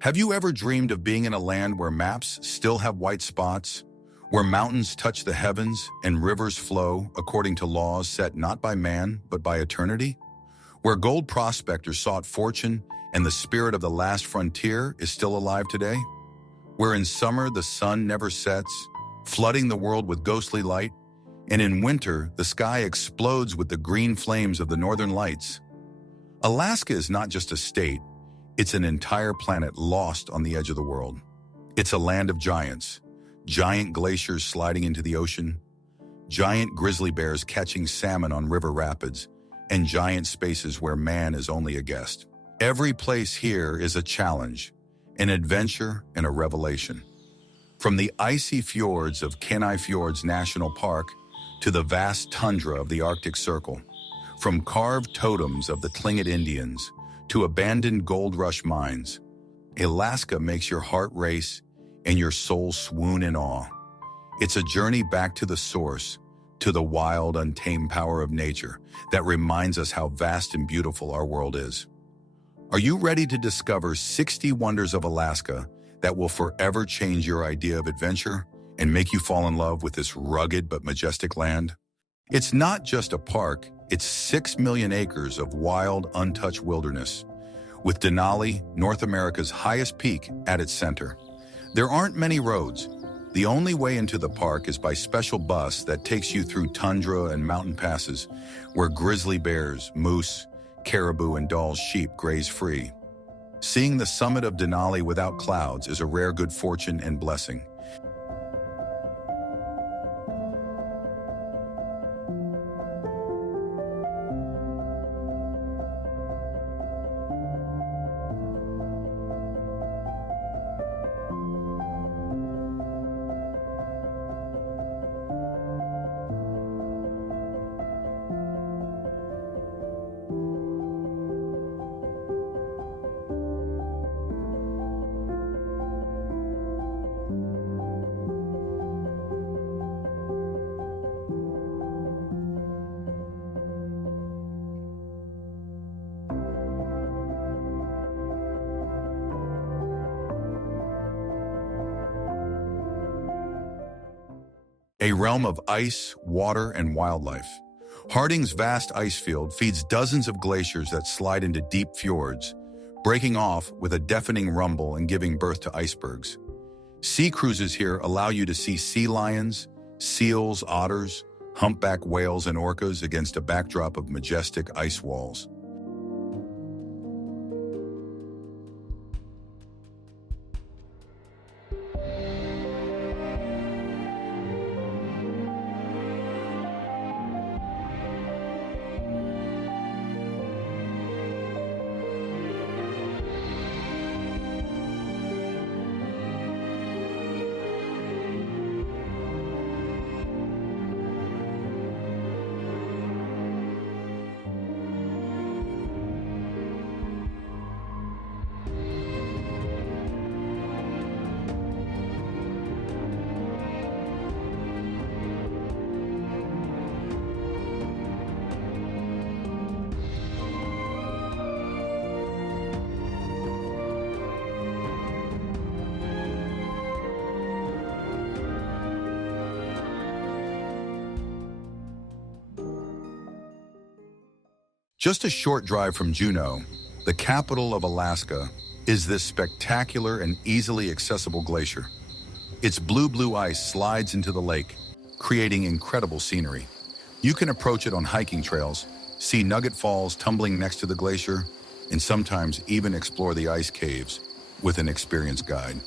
Have you ever dreamed of being in a land where maps still have white spots, where mountains touch the heavens and rivers flow according to laws set not by man but by eternity? Where gold prospectors sought fortune and the spirit of the last frontier is still alive today? Where in summer the sun never sets, flooding the world with ghostly light, and in winter the sky explodes with the green flames of the northern lights? Alaska is not just a state, it's an entire planet lost on the edge of the world. It's a land of giants, giant glaciers sliding into the ocean, giant grizzly bears catching salmon on river rapids, and giant spaces where man is only a guest. Every place here is a challenge, an adventure, and a revelation. From the icy fjords of Kenai Fjords National Park to the vast tundra of the Arctic Circle, from carved totems of the Tlingit Indians to abandoned gold rush mines, Alaska makes your heart race and your soul swoon in awe. It's a journey back to the source, to the wild, untamed power of nature that reminds us how vast and beautiful our world is. Are you ready to discover 60 wonders of Alaska that will forever change your idea of adventure and make you fall in love with this rugged but majestic land? It's not just a park, it's 6 million acres of wild, untouched wilderness, with Denali, North America's highest peak, at its center. There aren't many roads. The only way into the park is by special bus that takes you through tundra and mountain passes, where grizzly bears, moose, caribou, and Dall's sheep graze free. Seeing the summit of Denali without clouds is a rare good fortune and blessing. A realm of ice, water, and wildlife. Harding's vast ice field feeds dozens of glaciers that slide into deep fjords, breaking off with a deafening rumble and giving birth to icebergs. Sea cruises here allow you to see sea lions, seals, otters, humpback whales, and orcas against a backdrop of majestic ice walls. Just a short drive from Juneau, the capital of Alaska, is this spectacular and easily accessible glacier. Its blue ice slides into the lake, creating incredible scenery. You can approach it on hiking trails, see nugget falls tumbling next to the glacier, and sometimes even explore the ice caves with an experienced guide.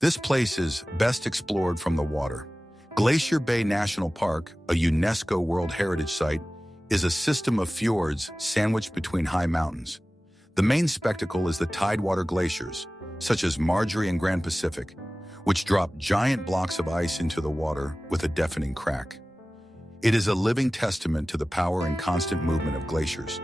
This place is best explored from the water. Glacier Bay National Park, a UNESCO World Heritage Site, is a system of fjords sandwiched between high mountains. The main spectacle is the tidewater glaciers, such as Marjorie and Grand Pacific, which drop giant blocks of ice into the water with a deafening crack. It is a living testament to the power and constant movement of glaciers.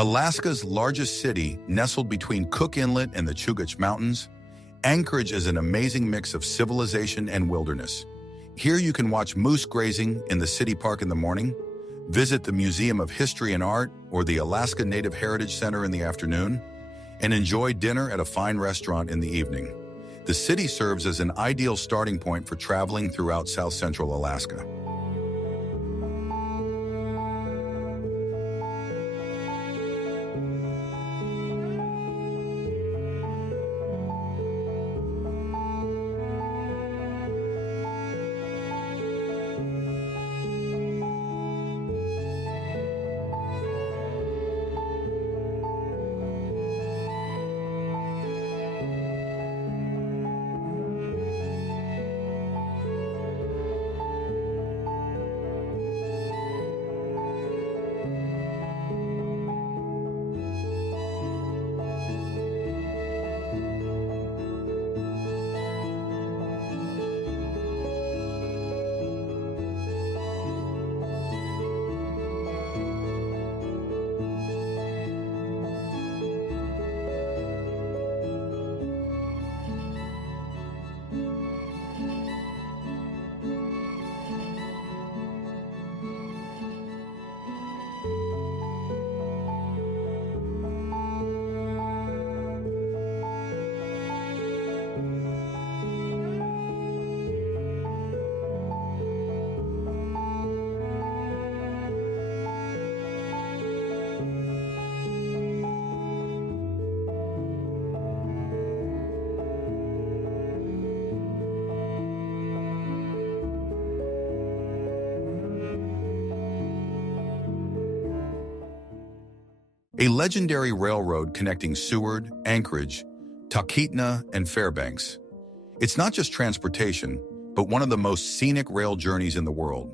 Alaska's largest city, nestled between Cook Inlet and the Chugach Mountains, Anchorage is an amazing mix of civilization and wilderness. Here you can watch moose grazing in the city park in the morning, visit the Museum of History and Art or the Alaska Native Heritage Center in the afternoon, and enjoy dinner at a fine restaurant in the evening. The city serves as an ideal starting point for traveling throughout South Central Alaska. A legendary railroad connecting Seward, Anchorage, Talkeetna, and Fairbanks. It's not just transportation, but one of the most scenic rail journeys in the world.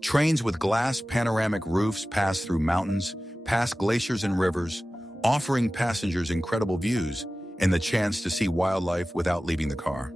Trains with glass panoramic roofs pass through mountains, past glaciers and rivers, offering passengers incredible views and the chance to see wildlife without leaving the car.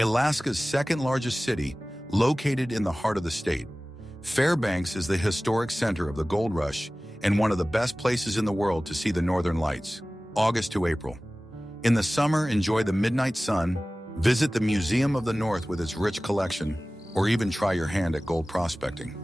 Alaska's second largest city, located in the heart of the state, Fairbanks is the historic center of the gold rush and one of the best places in the world to see the northern lights, August to April. In the summer, enjoy the midnight sun, visit the Museum of the North with its rich collection, or even try your hand at gold prospecting.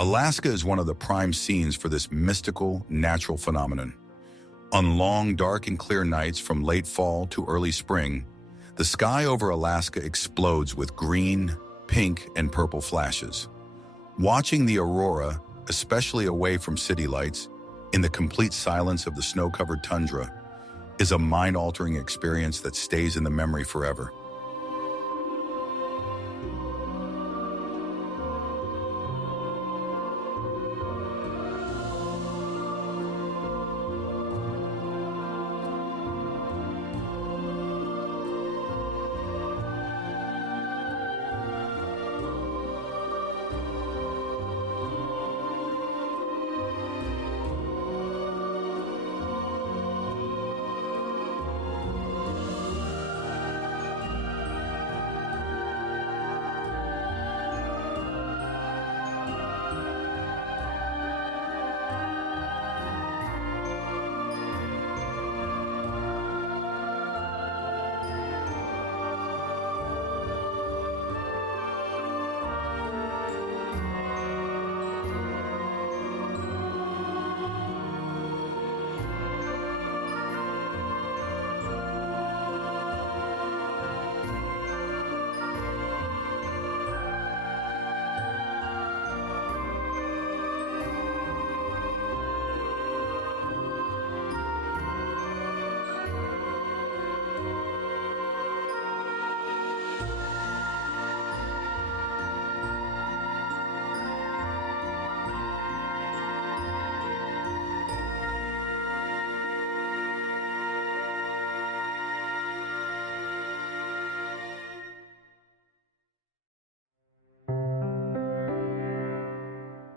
Alaska is one of the prime scenes for this mystical, natural phenomenon. On long, dark and clear nights from late fall to early spring, the sky over Alaska explodes with green, pink, and purple flashes. Watching the aurora, especially away from city lights, in the complete silence of the snow-covered tundra, is a mind-altering experience that stays in the memory forever.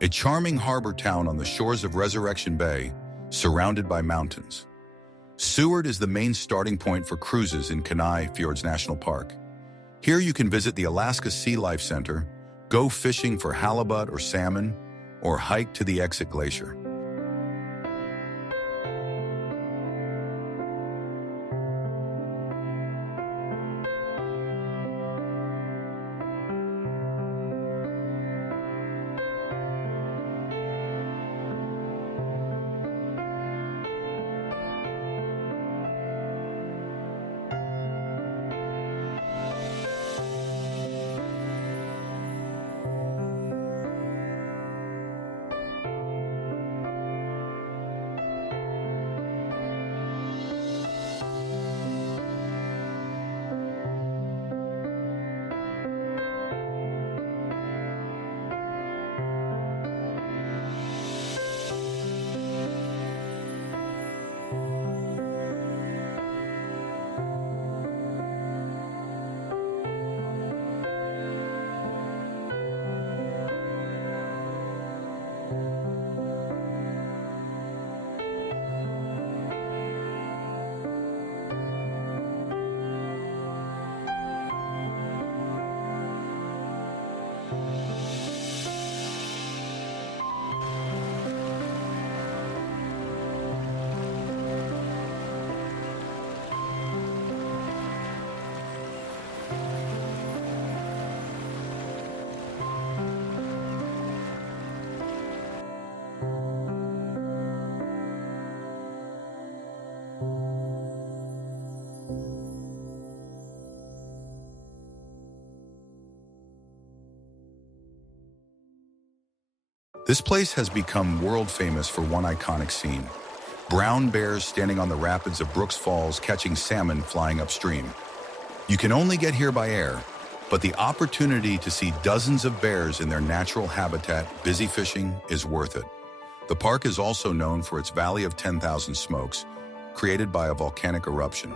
A charming harbor town on the shores of Resurrection Bay, surrounded by mountains. Seward is the main starting point for cruises in Kenai Fjords National Park. Here you can visit the Alaska Sea Life Center, go fishing for halibut or salmon, or hike to the Exit Glacier. This place has become world famous for one iconic scene: brown bears standing on the rapids of Brooks Falls catching salmon flying upstream. You can only get here by air, but the opportunity to see dozens of bears in their natural habitat busy fishing is worth it. The park is also known for its Valley of 10,000 Smokes, created by a volcanic eruption.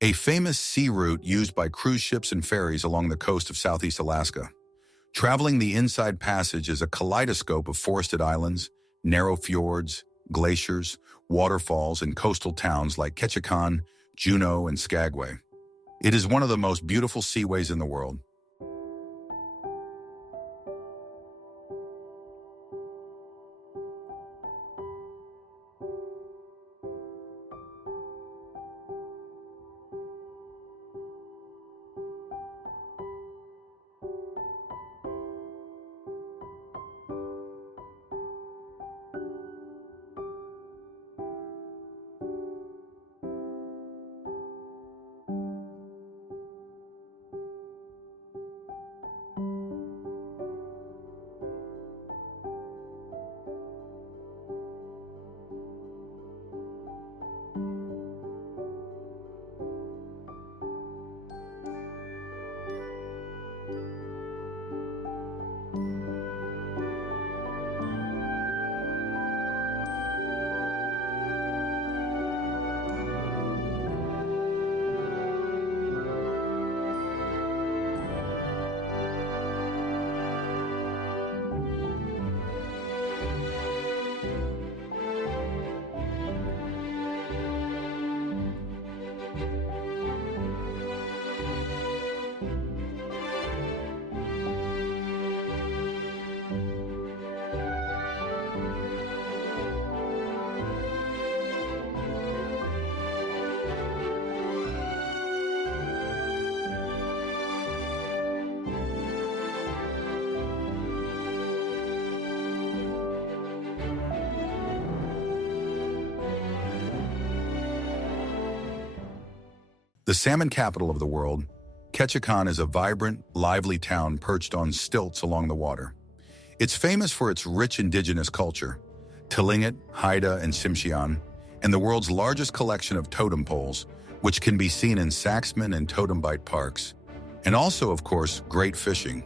A famous sea route used by cruise ships and ferries along the coast of Southeast Alaska. Traveling the Inside Passage is a kaleidoscope of forested islands, narrow fjords, glaciers, waterfalls, and coastal towns like Ketchikan, Juneau, and Skagway. It is one of the most beautiful seaways in the world. The salmon capital of the world, Ketchikan is a vibrant, lively town perched on stilts along the water. It's famous for its rich indigenous culture, Tlingit, Haida, and Tsimshian, and the world's largest collection of totem poles, which can be seen in Saxman and Totem Bite parks. And also, of course, great fishing.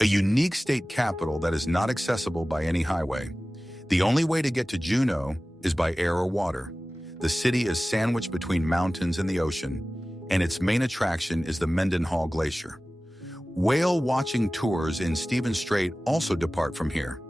a unique state capital that is not accessible by any highway. The only way to get to Juneau is by air or water. The city is sandwiched between mountains and the ocean, and its main attraction is the Mendenhall Glacier. Whale watching tours in Stevens Strait also depart from here.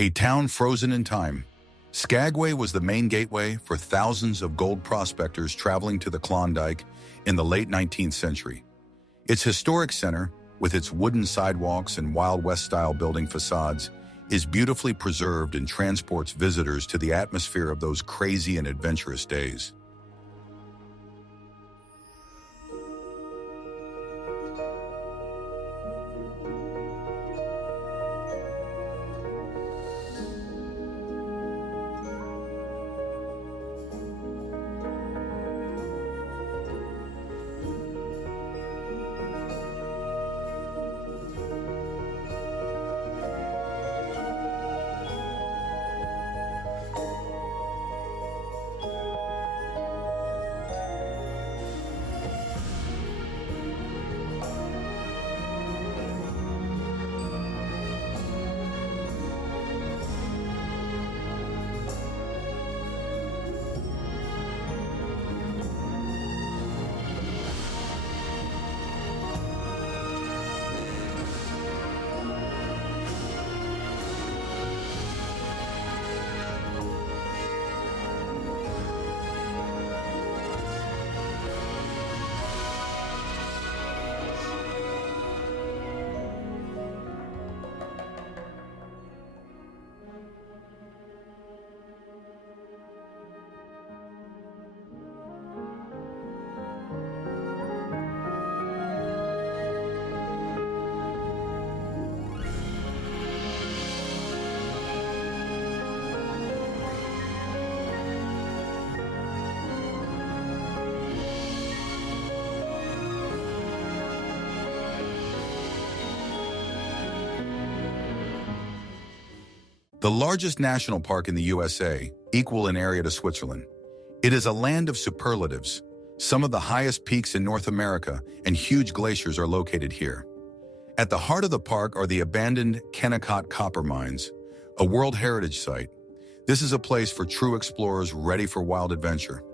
A town frozen in time. Skagway was the main gateway for thousands of gold prospectors traveling to the Klondike in the late 19th century. Its historic center, with its wooden sidewalks and Wild West-style building facades, is beautifully preserved and transports visitors to the atmosphere of those crazy and adventurous days. The largest national park in the USA, equal in area to Switzerland. It is a land of superlatives. Some of the highest peaks in North America and huge glaciers are located here. At the heart of the park are the abandoned Kennecott copper mines, a World Heritage Site. This is a place for true explorers ready for wild adventure.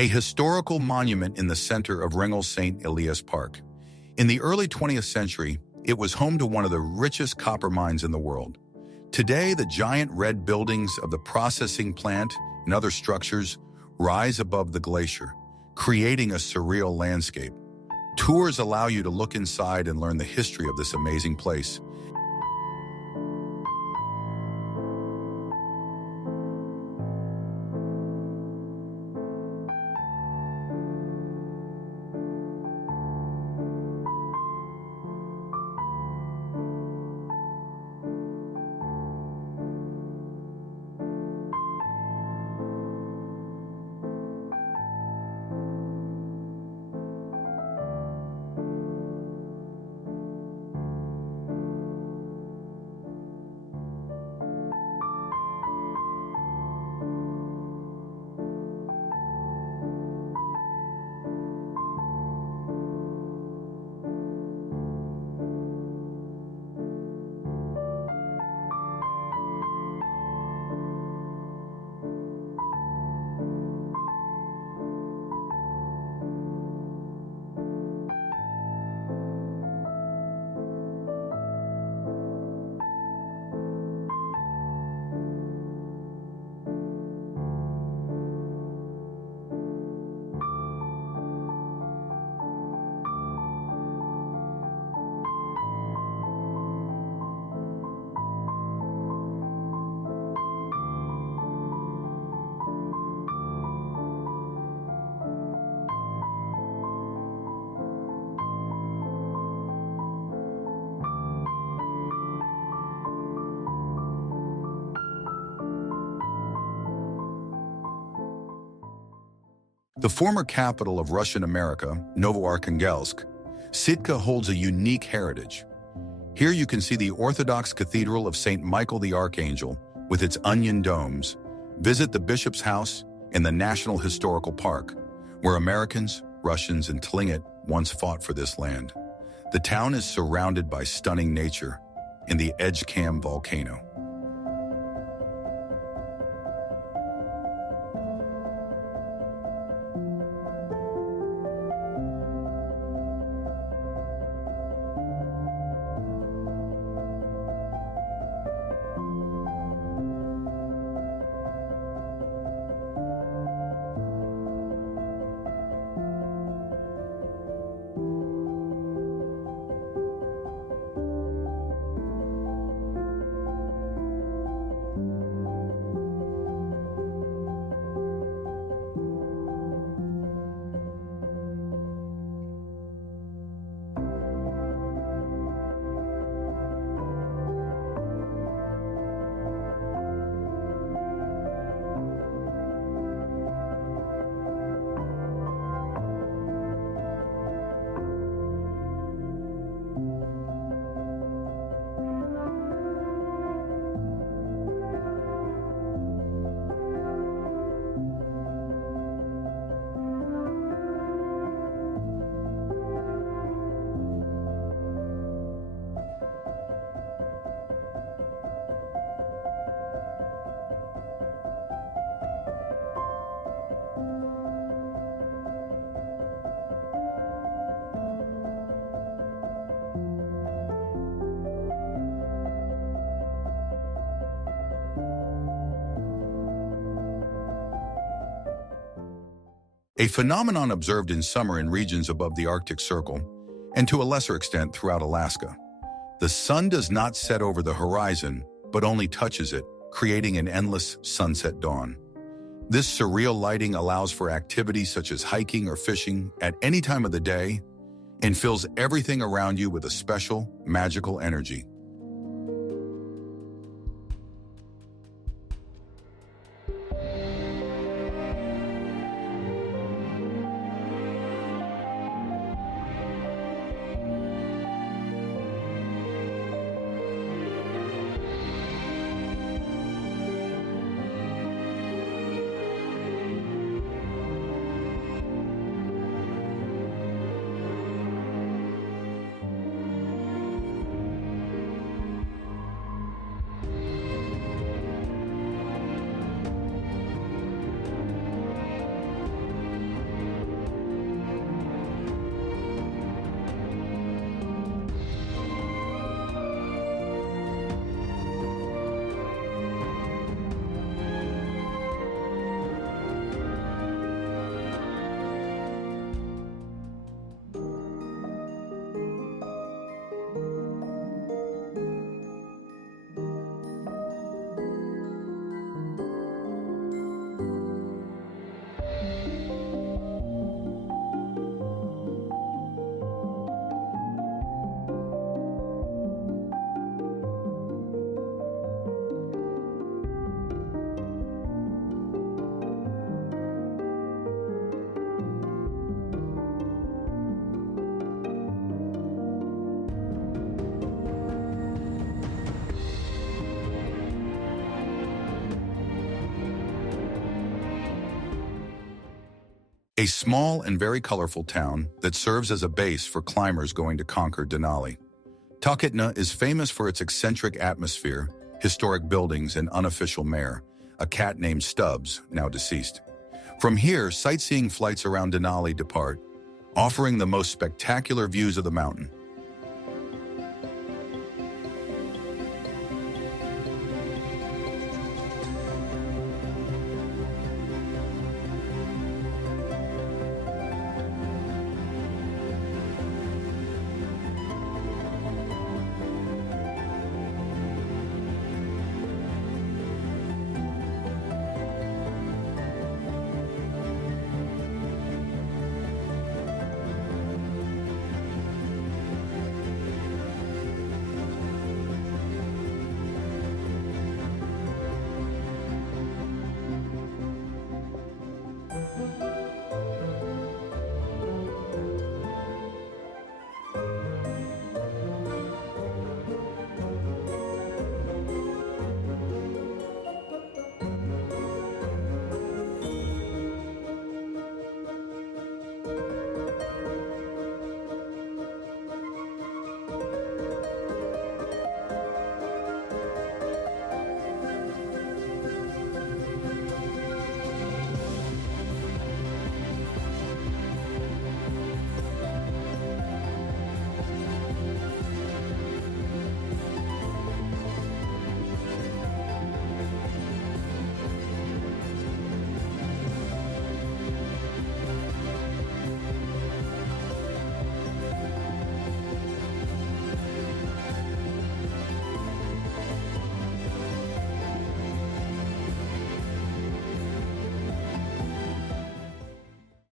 a historical monument in the center of Ringel's St. Elias Park. In the early 20th century, it was home to one of the richest copper mines in the world. Today, the giant red buildings of the processing plant and other structures rise above the glacier, creating a surreal landscape. Tours allow you to look inside and learn the history of this amazing place. The former capital of Russian America, Novoarkhanghelsk, Sitka holds a unique heritage. Here you can see the Orthodox Cathedral of St. Michael the Archangel with its onion domes, visit the Bishop's House in the National Historical Park, where Americans, Russians, and Tlingit once fought for this land. The town is surrounded by stunning nature and the Edgecamp volcano. A phenomenon observed in summer in regions above the Arctic Circle, and to a lesser extent throughout Alaska. The sun does not set over the horizon, but only touches it, creating an endless sunset dawn. This surreal lighting allows for activities such as hiking or fishing at any time of the day and fills everything around you with a special, magical energy. a small and very colorful town that serves as a base for climbers going to conquer Denali. Talkeetna is famous for its eccentric atmosphere, historic buildings, and unofficial mayor, a cat named Stubbs, now deceased. From here, sightseeing flights around Denali depart, offering the most spectacular views of the mountain.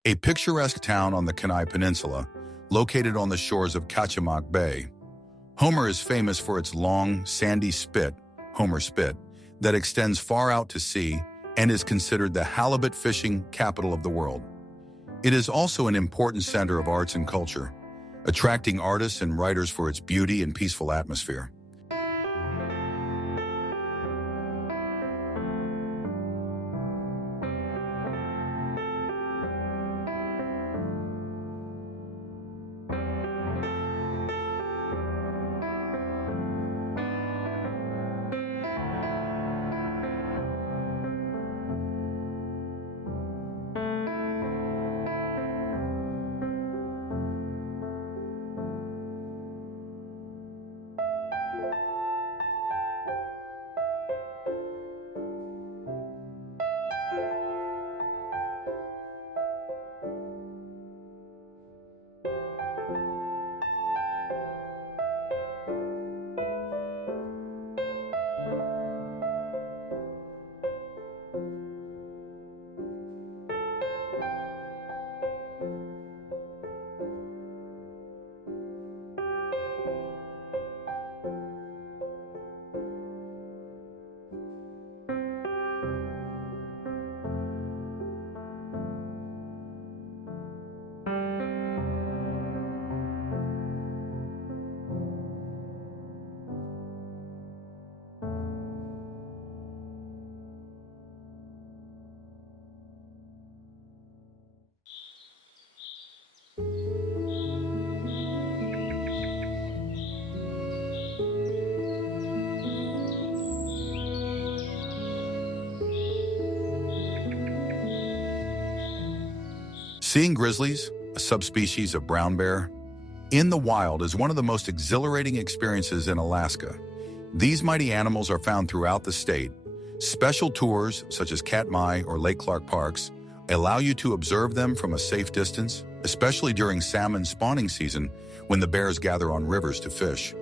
A picturesque town on the Kenai Peninsula, located on the shores of Kachemak Bay. Homer is famous for its long, sandy spit, Homer Spit, that extends far out to sea and is considered the halibut fishing capital of the world. It is also an important center of arts and culture, attracting artists and writers for its beauty and peaceful atmosphere. Seeing grizzlies, a subspecies of brown bear, in the wild is one of the most exhilarating experiences in Alaska. These mighty animals are found throughout the state. Special tours, such as Katmai or Lake Clark parks, allow you to observe them from a safe distance, especially during salmon spawning season when the bears gather on rivers to fish.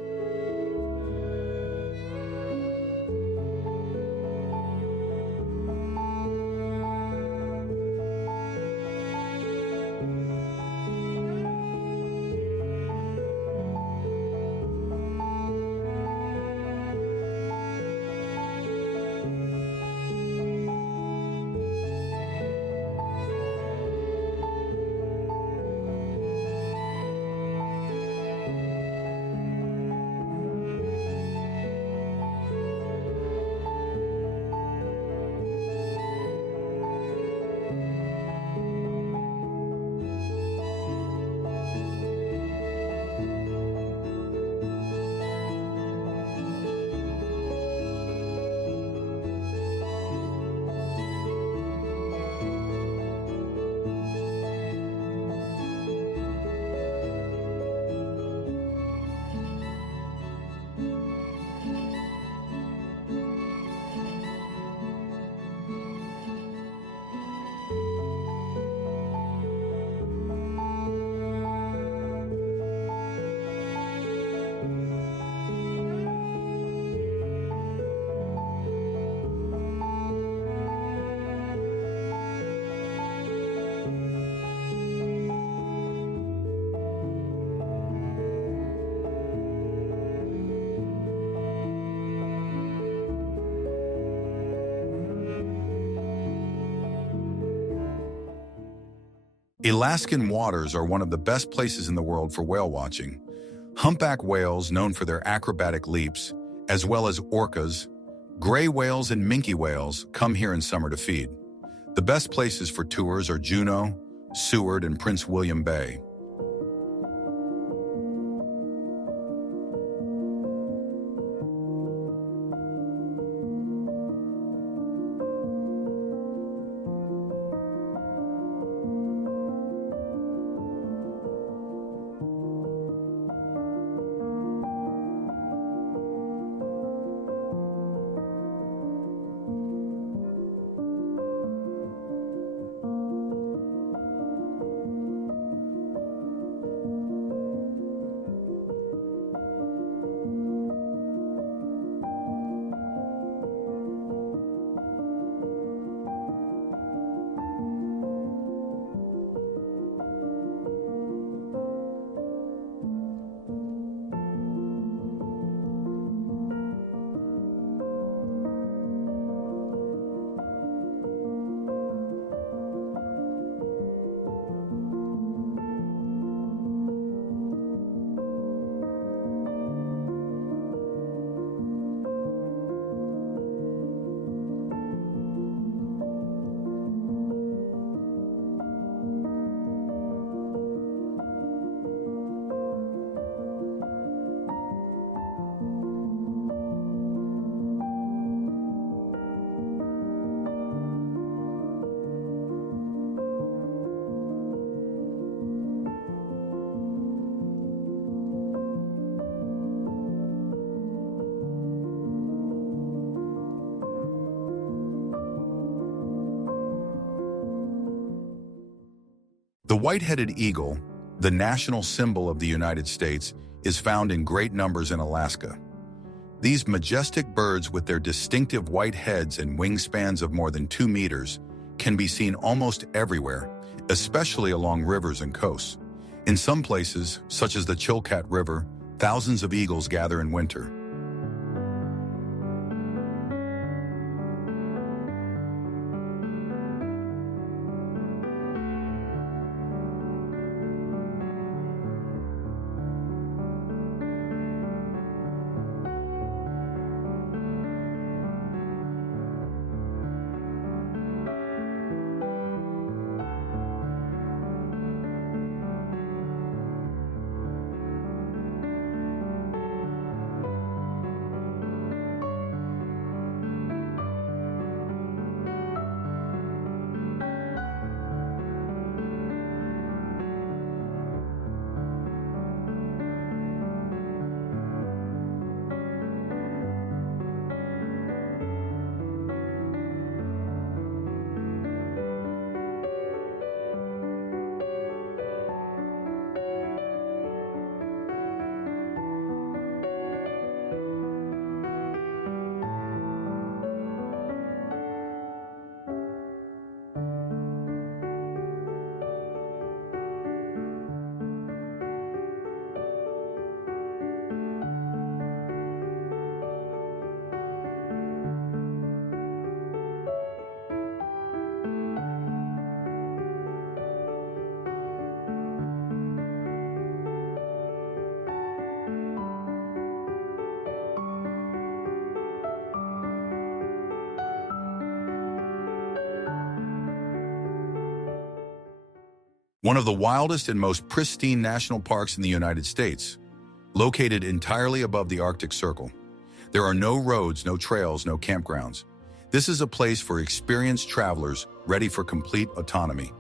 Alaskan waters are one of the best places in the world for whale watching. Humpback whales, known for their acrobatic leaps, as well as orcas, gray whales and minke whales come here in summer to feed. The best places for tours are Juneau, Seward, and Prince William Bay. The white-headed eagle, the national symbol of the United States, is found in great numbers in Alaska. These majestic birds, with their distinctive white heads and wingspans of more than 2 meters, can be seen almost everywhere, especially along rivers and coasts. In some places, such as the Chilkat River, thousands of eagles gather in winter. One of the wildest and most pristine national parks in the United States, located entirely above the Arctic Circle. There are no roads, no trails, no campgrounds. This is a place for experienced travelers ready for complete autonomy.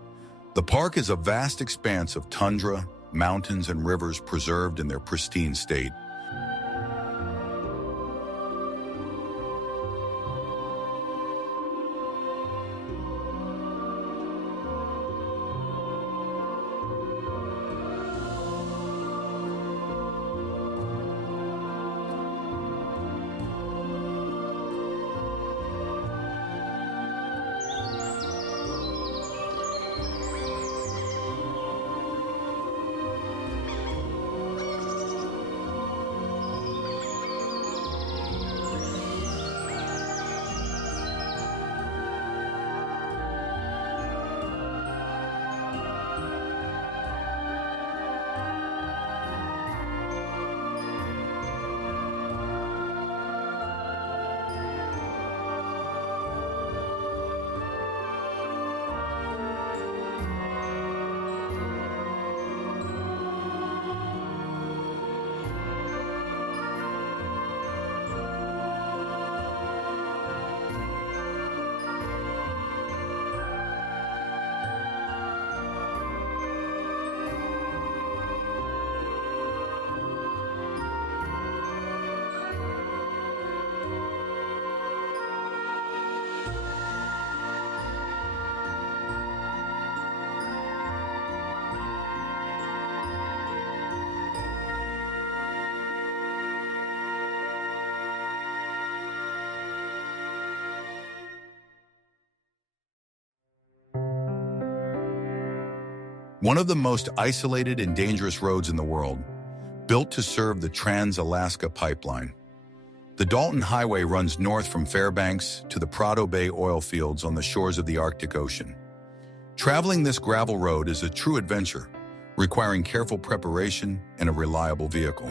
The park is a vast expanse of tundra, mountains, and rivers preserved in their pristine state. one of the most isolated and dangerous roads in the world, built to serve the Trans-Alaska Pipeline. The Dalton Highway runs north from Fairbanks to the Prado Bay oil fields on the shores of the Arctic Ocean. Traveling this gravel road is a true adventure, requiring careful preparation and a reliable vehicle.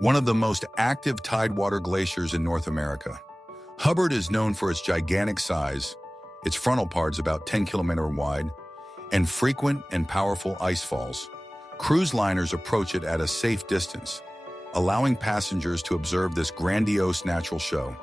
One of the most active tidewater glaciers in North America. Hubbard is known for its gigantic size, its frontal parts about 10 kilometers wide, and frequent and powerful ice falls. Cruise liners approach it at a safe distance, allowing passengers to observe this grandiose natural show.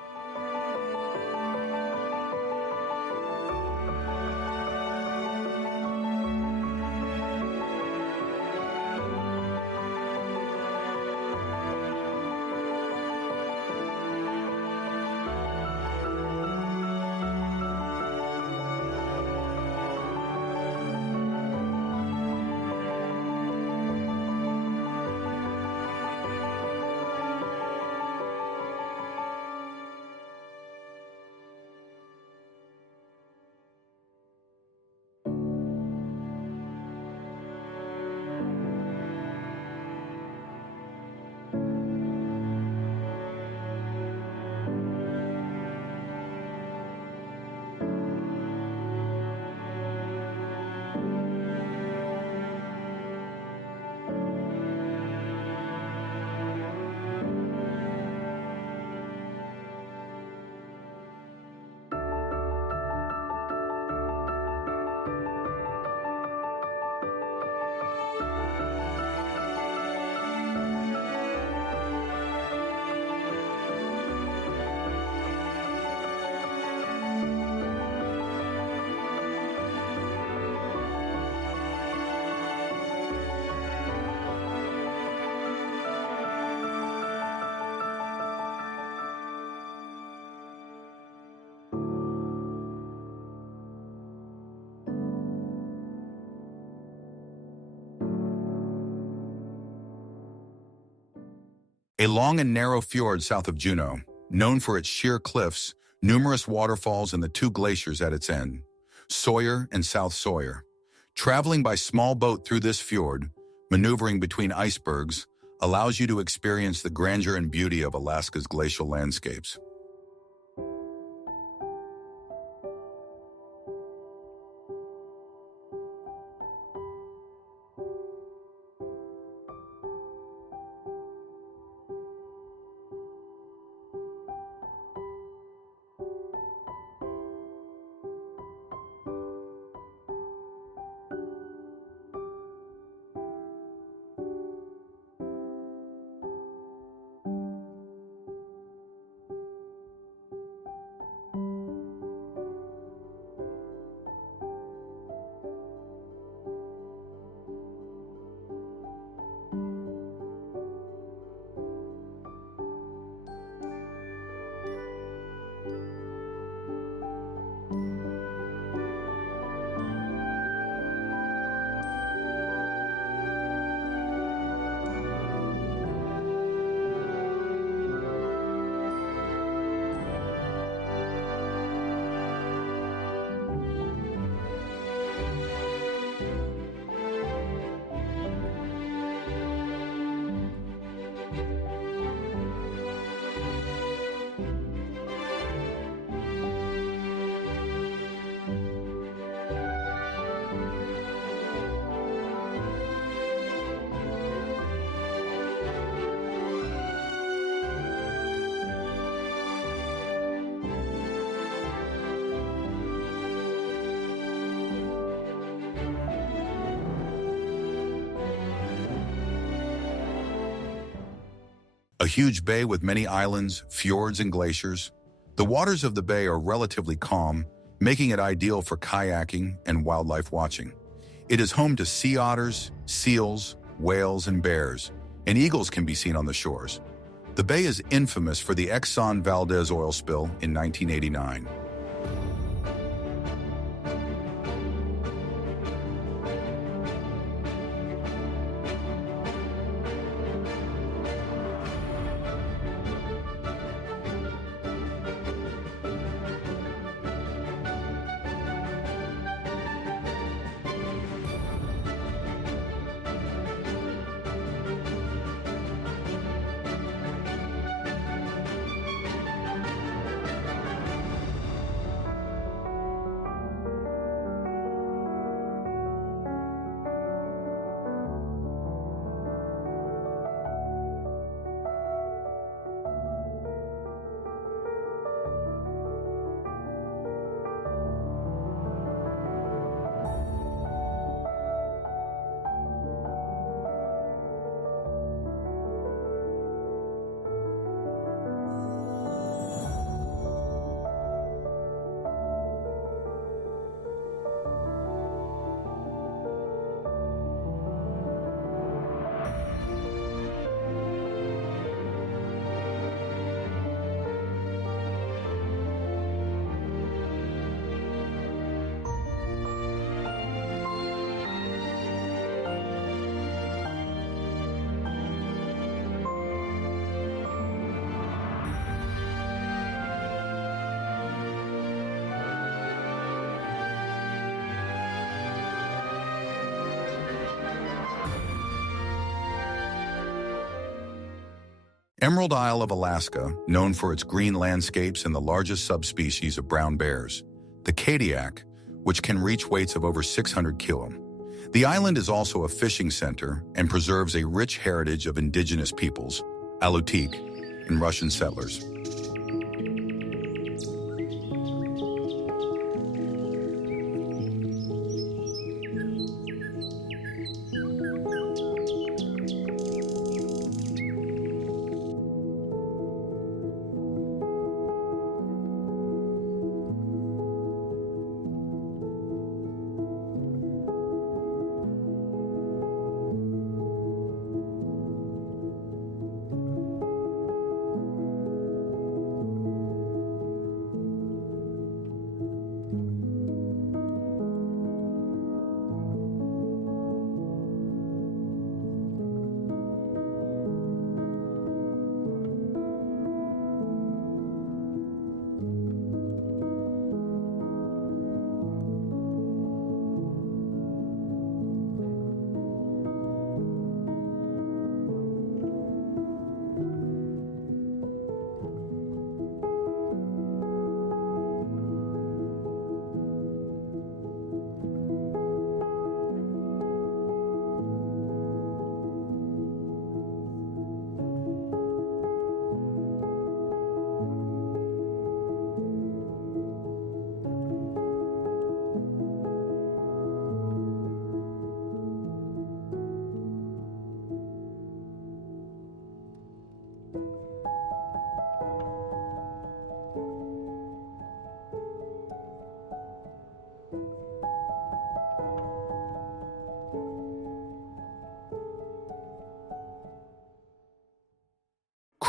A long and narrow fjord south of Juneau, known for its sheer cliffs, numerous waterfalls, and the two glaciers at its end, Sawyer and South Sawyer. Traveling by small boat through this fjord, maneuvering between icebergs, allows you to experience the grandeur and beauty of Alaska's glacial landscapes. a huge bay with many islands, fjords, and glaciers. The waters of the bay are relatively calm, making it ideal for kayaking and wildlife watching. It is home to sea otters, seals, whales, and bears, and eagles can be seen on the shores. The bay is infamous for the Exxon Valdez oil spill in 1989. Emerald Isle of Alaska, known for its green landscapes and the largest subspecies of brown bears, the Kodiak, which can reach weights of over 600 kilo. The island is also a fishing center and preserves a rich heritage of indigenous peoples, Alutiiq, and Russian settlers.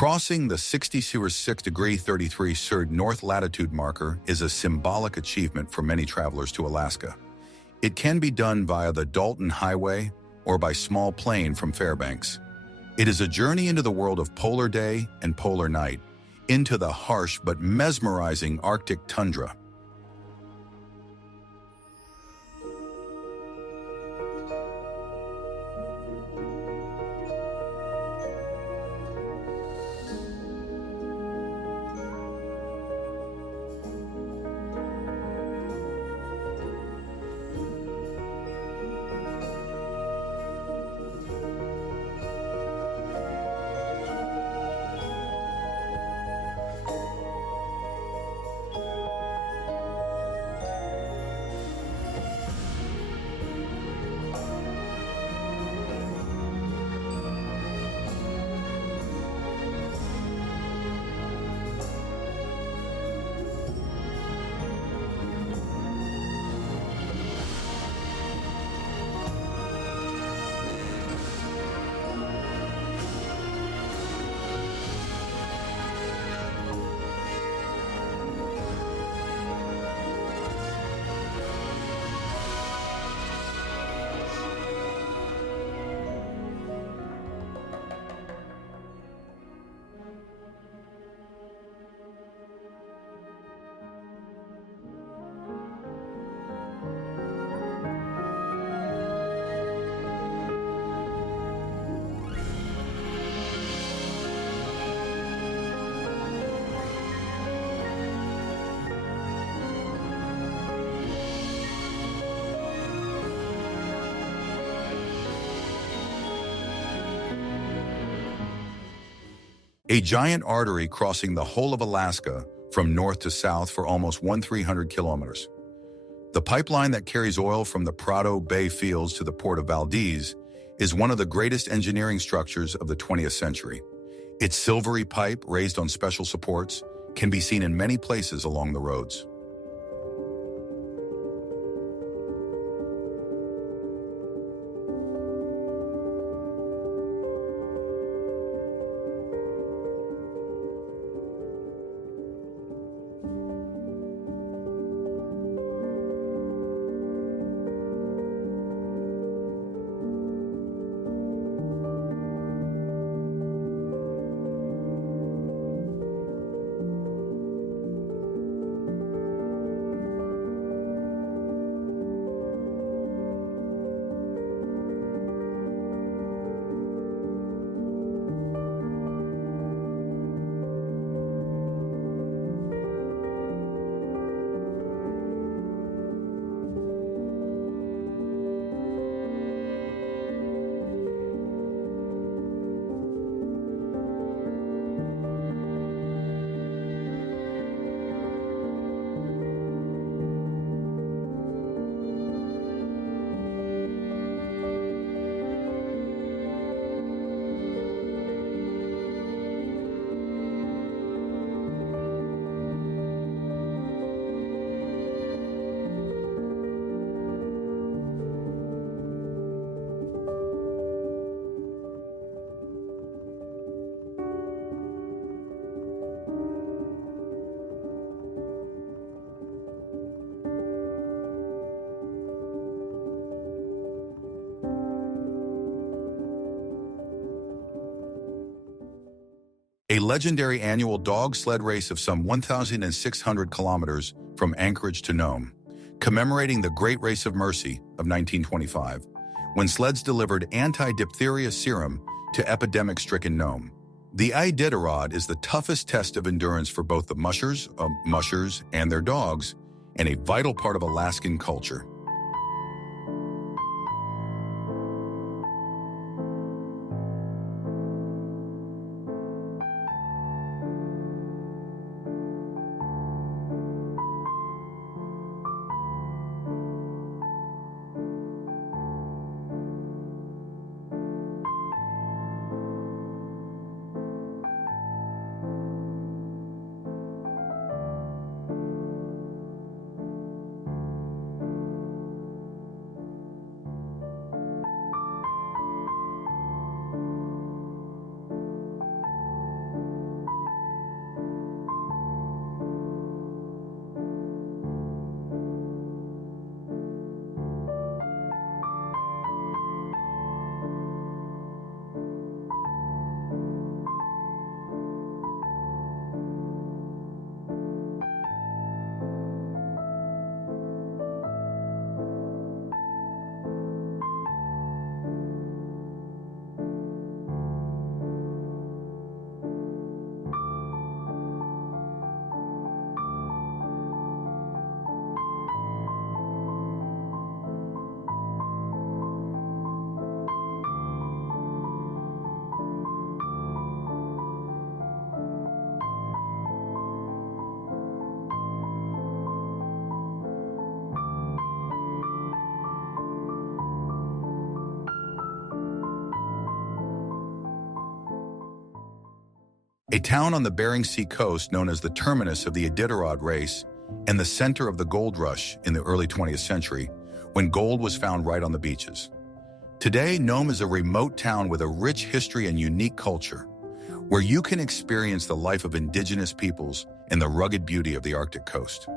Crossing the 60°-6°33' Surd north latitude marker is a symbolic achievement for many travelers to Alaska. It can be done via the Dalton Highway or by small plane from Fairbanks. It is a journey into the world of polar day and polar night, into the harsh but mesmerizing Arctic tundra. a giant artery crossing the whole of Alaska from north to south for almost 1,300 kilometers. The pipeline that carries oil from the Prado Bay fields to the port of Valdez is one of the greatest engineering structures of the 20th century. Its silvery pipe, raised on special supports, can be seen in many places along the roads. A legendary annual dog sled race of some 1,600 kilometers from Anchorage to Nome, commemorating the Great Race of Mercy of 1925, when sleds delivered anti-diphtheria serum to epidemic-stricken Nome. The Iditarod is the toughest test of endurance for both the mushers and their dogs, and a vital part of Alaskan culture. A town on the Bering Sea coast known as the terminus of the Iditarod race and the center of the gold rush in the early 20th century, when gold was found right on the beaches. Today, Nome is a remote town with a rich history and unique culture, where you can experience the life of indigenous peoples and the rugged beauty of the Arctic coast.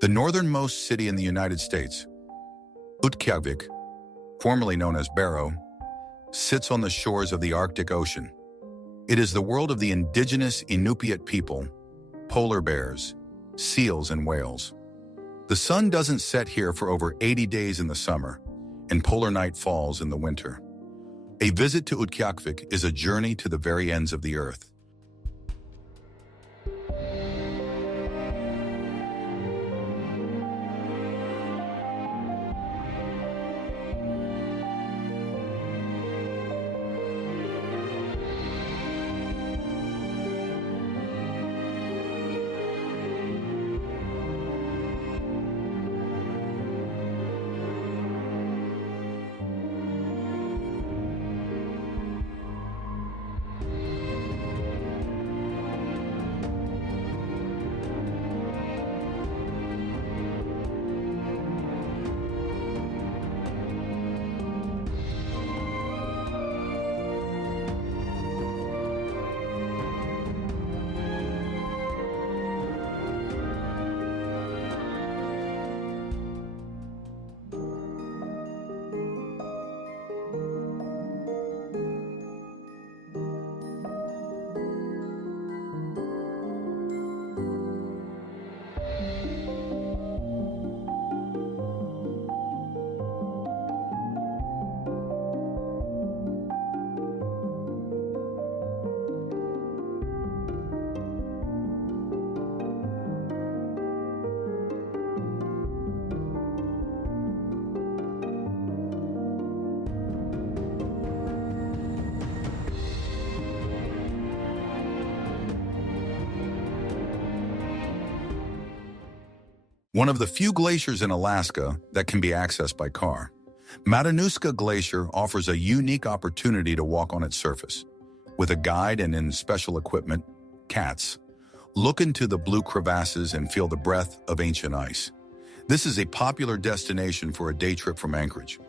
The northernmost city in the United States, Utqiagvik, formerly known as Barrow, sits on the shores of the Arctic Ocean. It is the world of the indigenous Inupiat people, polar bears, seals, and whales. The sun doesn't set here for over 80 days in the summer, and polar night falls in the winter. A visit to Utqiagvik is a journey to the very ends of the earth. One of the few glaciers in Alaska that can be accessed by car, Matanuska Glacier offers a unique opportunity to walk on its surface. With a guide and in special equipment, cats, look into the blue crevasses and feel the breath of ancient ice. This is a popular destination for a day trip from Anchorage.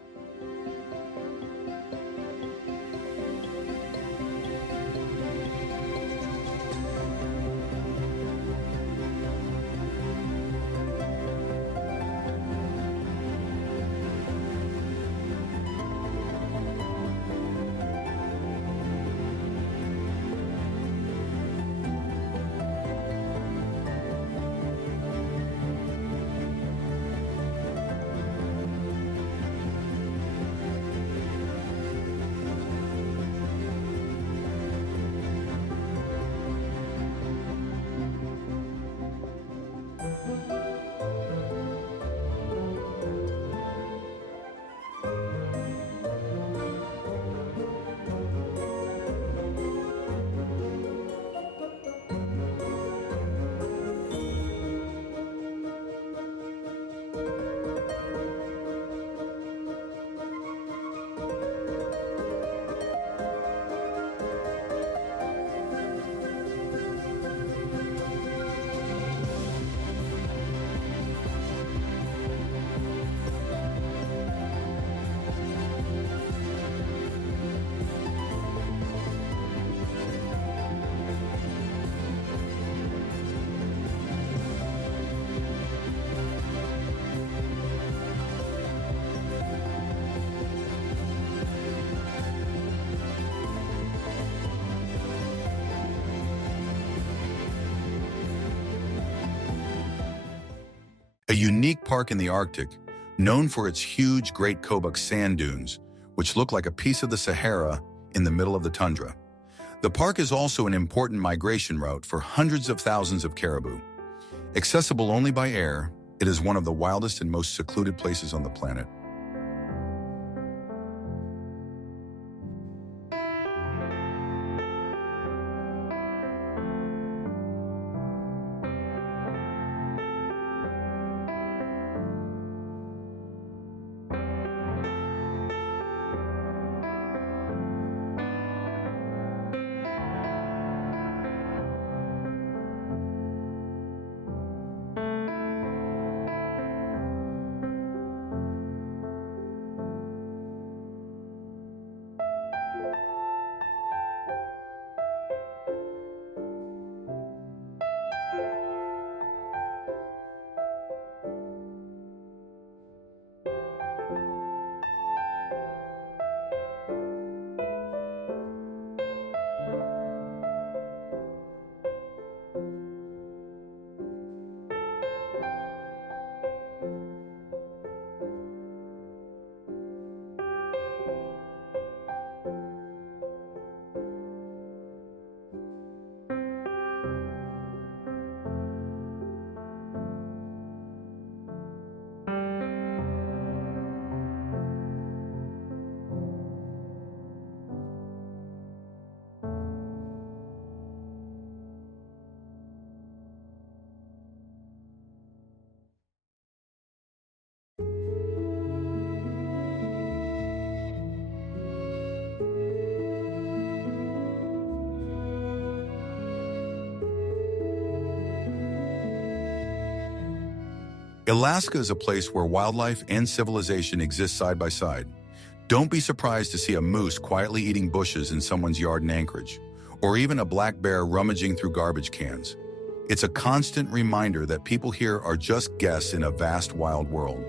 A unique park in the Arctic, known for its huge Great Kobuk sand dunes, which look like a piece of the Sahara in the middle of the tundra. The park is also an important migration route for hundreds of thousands of caribou. Accessible only by air, it is one of the wildest and most secluded places on the planet. Alaska is a place where wildlife and civilization exist side by side. Don't be surprised to see a moose quietly eating bushes in someone's yard in Anchorage, or even a black bear rummaging through garbage cans. It's a constant reminder that people here are just guests in a vast wild world.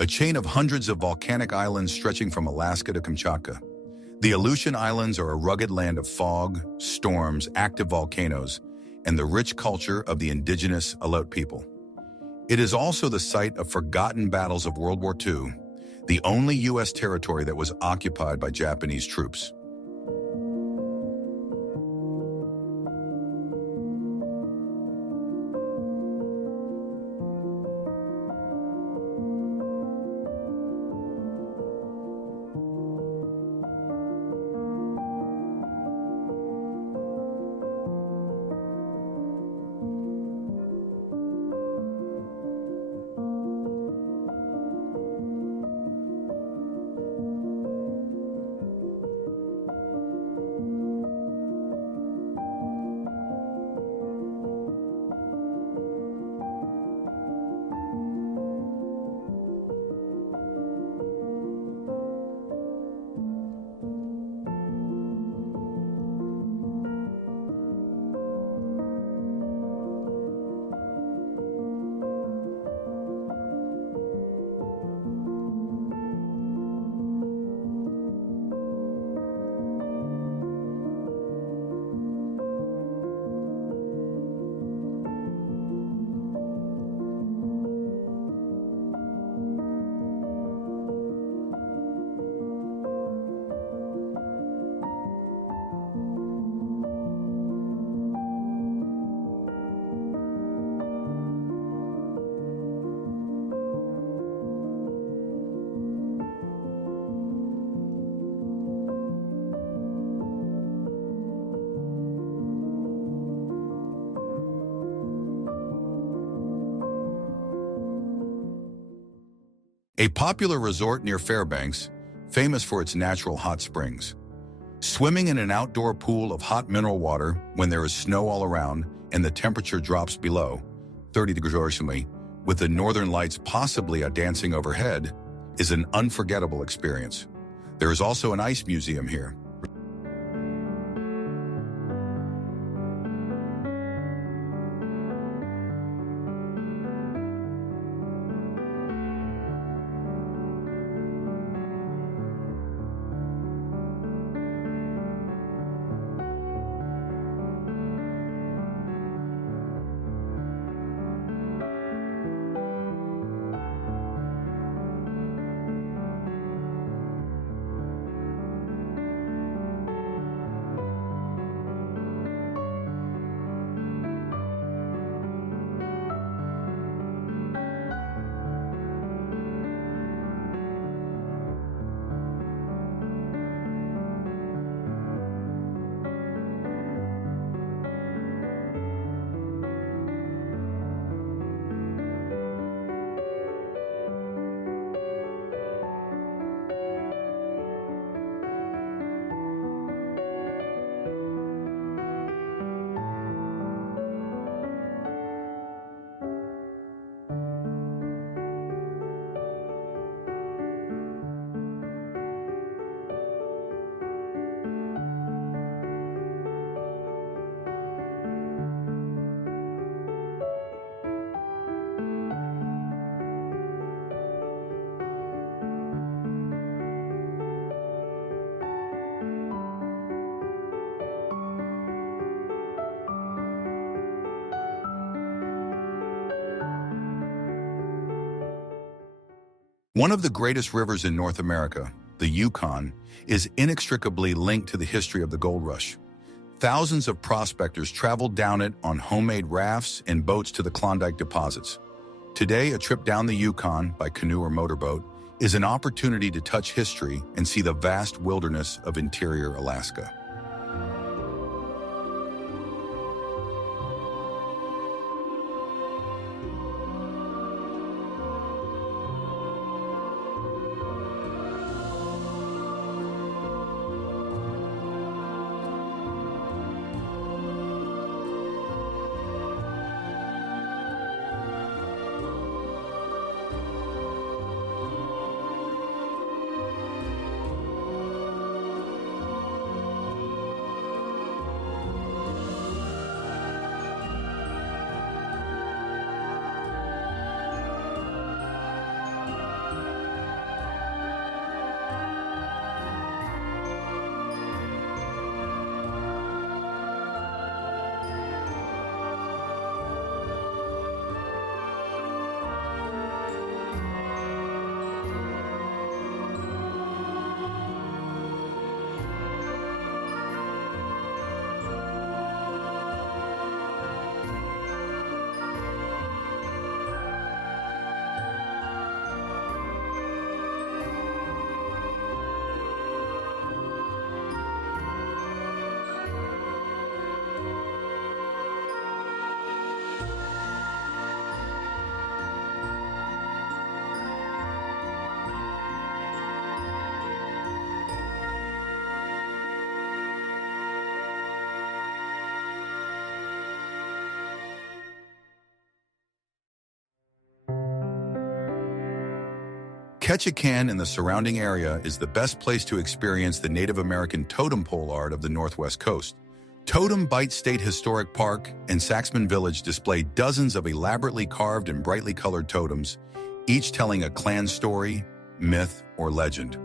A chain of hundreds of volcanic islands stretching from Alaska to Kamchatka. The Aleutian Islands are a rugged land of fog, storms, active volcanoes, and the rich culture of the indigenous Aleut people. It is also the site of forgotten battles of World War II, the only U.S. territory that was occupied by Japanese troops. A popular resort near Fairbanks, famous for its natural hot springs. Swimming in an outdoor pool of hot mineral water when there is snow all around and the temperature drops below 30 degrees Celsius, with the northern lights possibly dancing overhead, is an unforgettable experience. There is also an ice museum here. One of the greatest rivers in North America, the Yukon, is inextricably linked to the history of the gold rush. Thousands of prospectors traveled down it on homemade rafts and boats to the Klondike deposits. Today, a trip down the Yukon by canoe or motorboat is an opportunity to touch history and see the vast wilderness of interior Alaska. Ketchikan and the surrounding area is the best place to experience the Native American totem pole art of the Northwest Coast. Totem Bight State Historic Park and Saxman Village display dozens of elaborately carved and brightly colored totems, each telling a clan story, myth, or legend.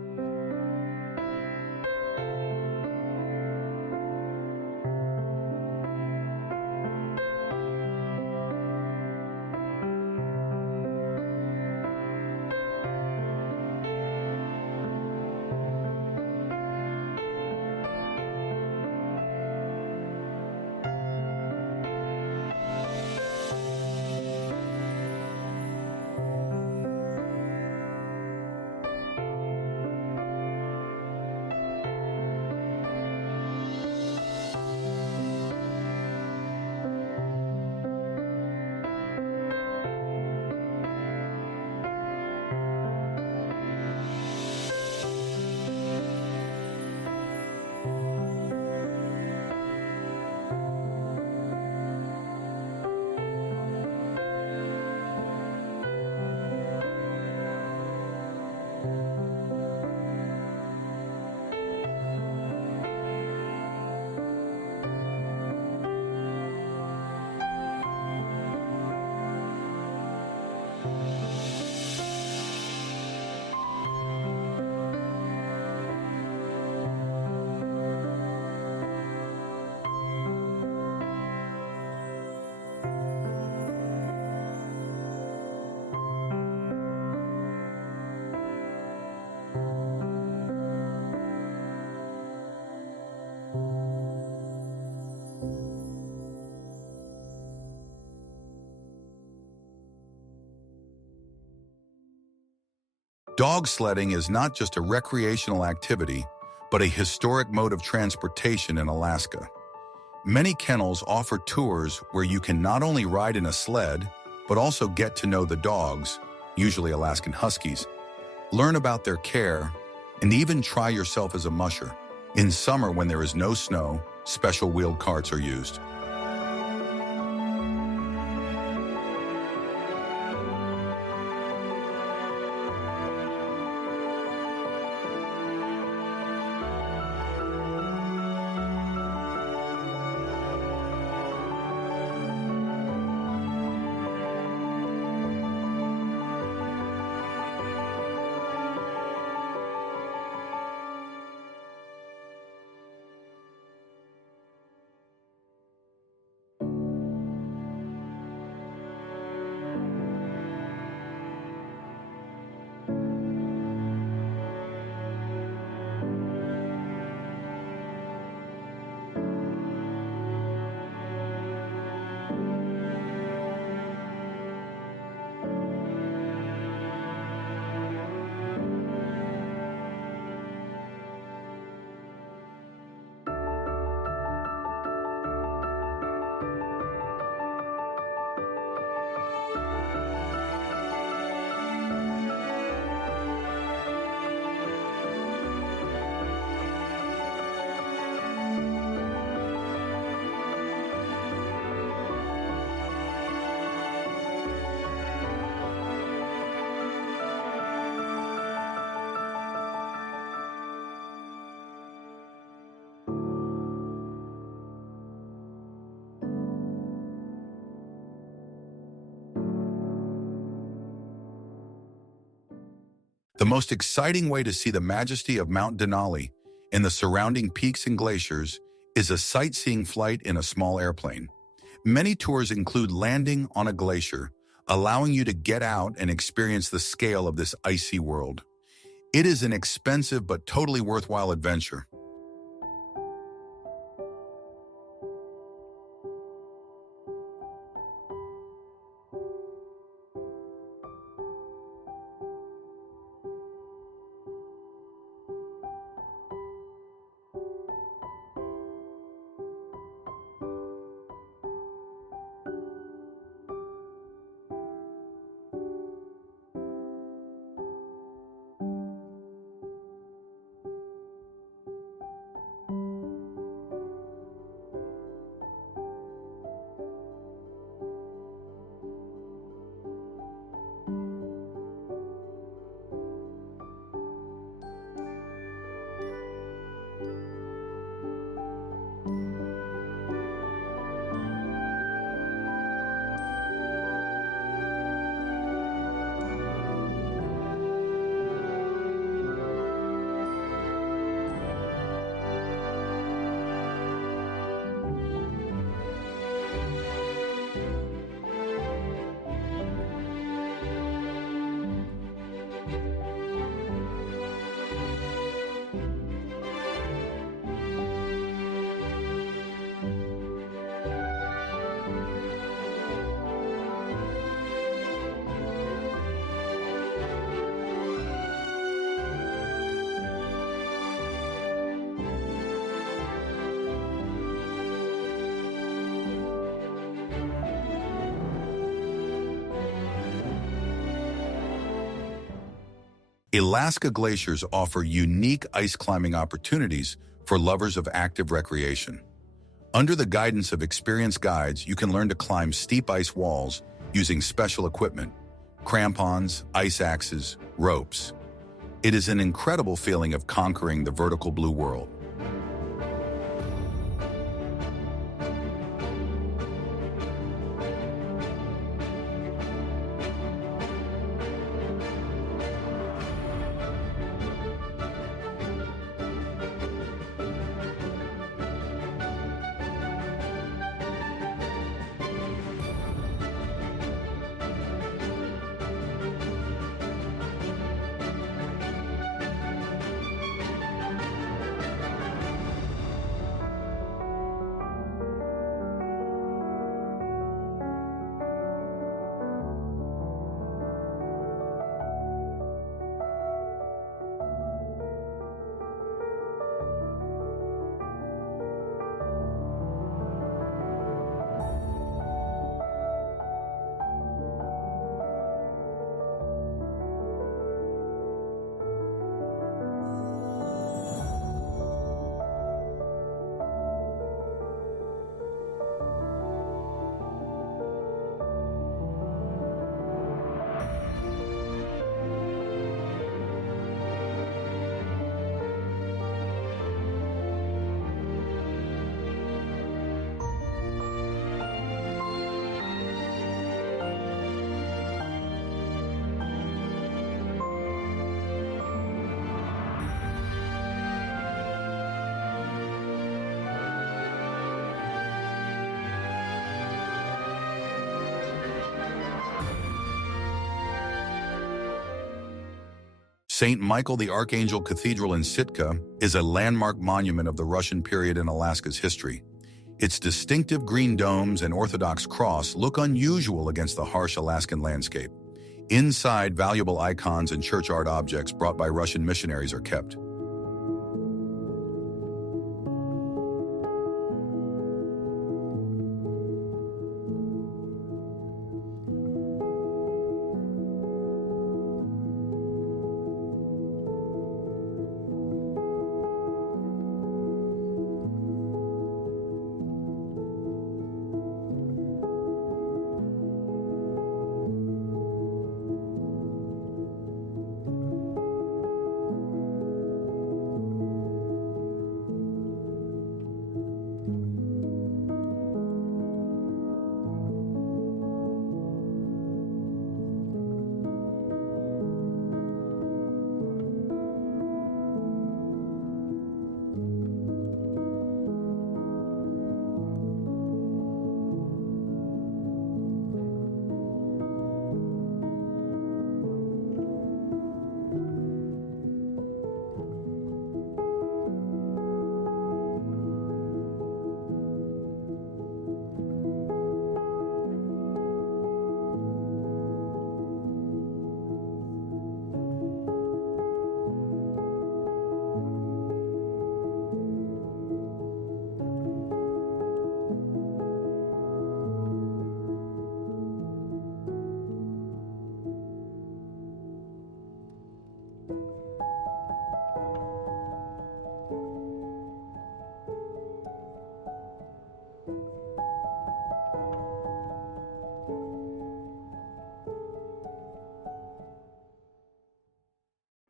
Dog sledding is not just a recreational activity, but a historic mode of transportation in Alaska. Many kennels offer tours where you can not only ride in a sled, but also get to know the dogs, usually Alaskan Huskies, learn about their care, and even try yourself as a musher. In summer, when there is no snow, special wheeled carts are used. The most exciting way to see the majesty of Mount Denali and the surrounding peaks and glaciers is a sightseeing flight in a small airplane. Many tours include landing on a glacier, allowing you to get out and experience the scale of this icy world. It is an expensive but totally worthwhile adventure. Alaska glaciers offer unique ice climbing opportunities for lovers of active recreation. Under the guidance of experienced guides, you can learn to climb steep ice walls using special equipment, crampons, ice axes, ropes. It is an incredible feeling of conquering the vertical blue world. St. Michael the Archangel Cathedral in Sitka is a landmark monument of the Russian period in Alaska's history. Its distinctive green domes and Orthodox cross look unusual against the harsh Alaskan landscape. Inside, valuable icons and church art objects brought by Russian missionaries are kept.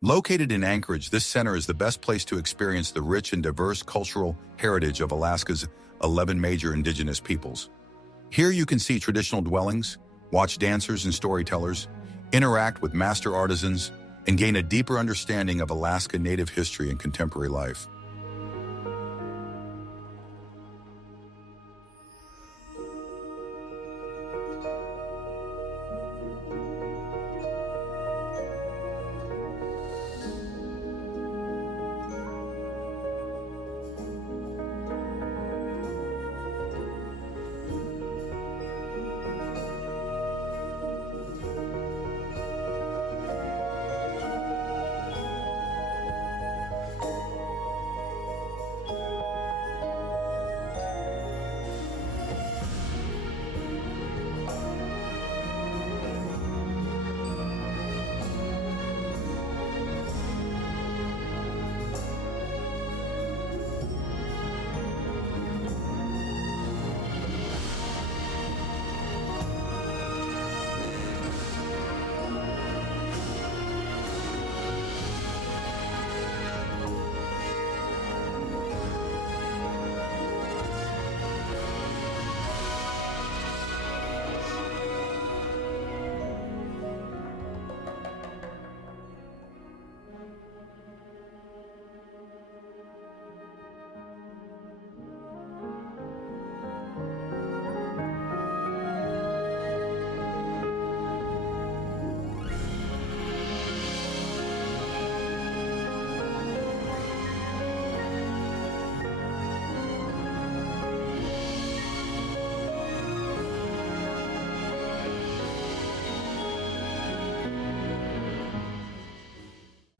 Located in Anchorage, this center is the best place to experience the rich and diverse cultural heritage of Alaska's 11 major indigenous peoples. Here you can see traditional dwellings, watch dancers and storytellers, interact with master artisans, and gain a deeper understanding of Alaska Native history and contemporary life.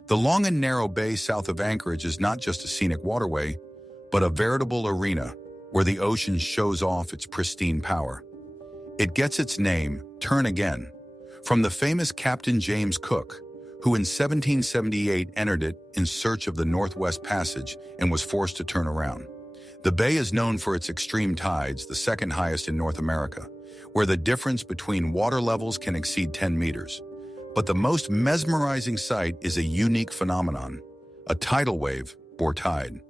The long and narrow bay south of Anchorage is not just a scenic waterway, but a veritable arena where the ocean shows off its pristine power. It gets its name, Turn Again, from the famous Captain James Cook, who in 1778 entered it in search of the Northwest Passage and was forced to turn around. The bay is known for its extreme tides, the second highest in North America, where the difference between water levels can exceed 10 meters. But the most mesmerizing sight is a unique phenomenon, a tidal wave, or tide.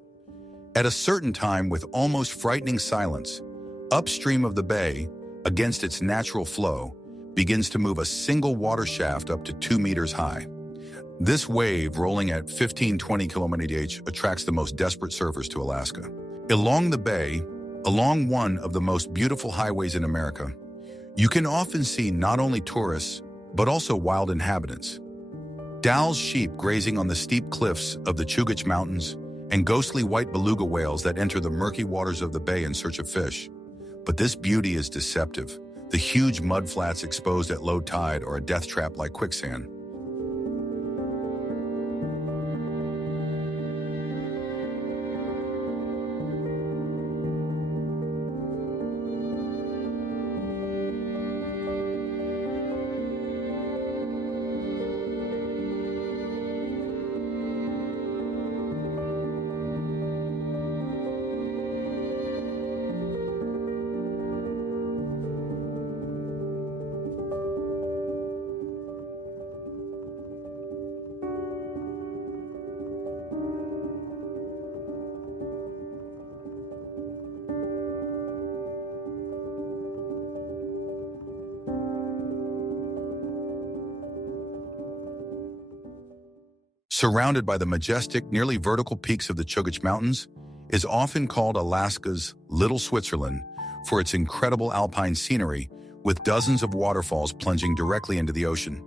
At a certain time, with almost frightening silence, upstream of the bay, against its natural flow, begins to move a single water shaft up to 2 meters high. This wave, rolling at 15-20 km/h, attracts the most desperate surfers to Alaska. Along the bay, along one of the most beautiful highways in America, you can often see not only tourists, but also wild inhabitants. Dall's sheep grazing on the steep cliffs of the Chugach Mountains, and ghostly white beluga whales that enter the murky waters of the bay in search of fish. But this beauty is deceptive. The huge mudflats exposed at low tide are a death trap like quicksand. Surrounded by the majestic, nearly vertical peaks of the Chugach Mountains, is often called Alaska's Little Switzerland for its incredible alpine scenery, with dozens of waterfalls plunging directly into the ocean.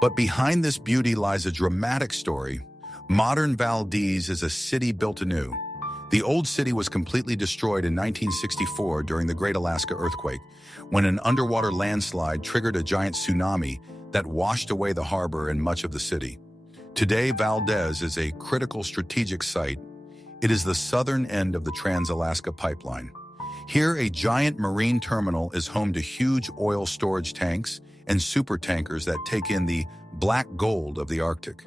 But behind this beauty lies a dramatic story. Modern Valdez is a city built anew. The old city was completely destroyed in 1964 during the Great Alaska Earthquake, when an underwater landslide triggered a giant tsunami that washed away the harbor and much of the city. Today, Valdez is a critical strategic site. It is the southern end of the Trans-Alaska Pipeline. Here, a giant marine terminal is home to huge oil storage tanks and supertankers that take in the black gold of the Arctic.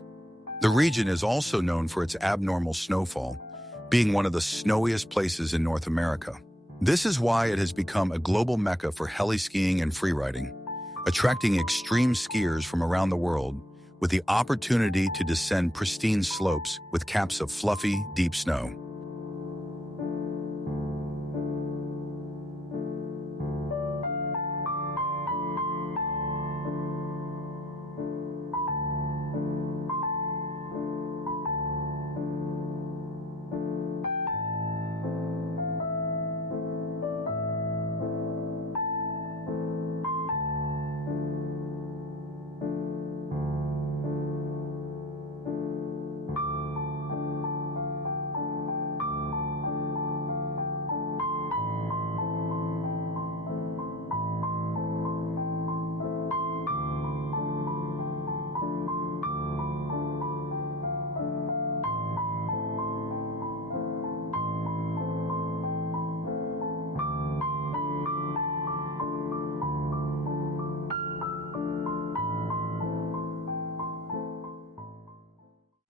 The region is also known for its abnormal snowfall, being one of the snowiest places in North America. This is why it has become a global mecca for heli skiing and freeriding, attracting extreme skiers from around the world, with the opportunity to descend pristine slopes with caps of fluffy, deep snow.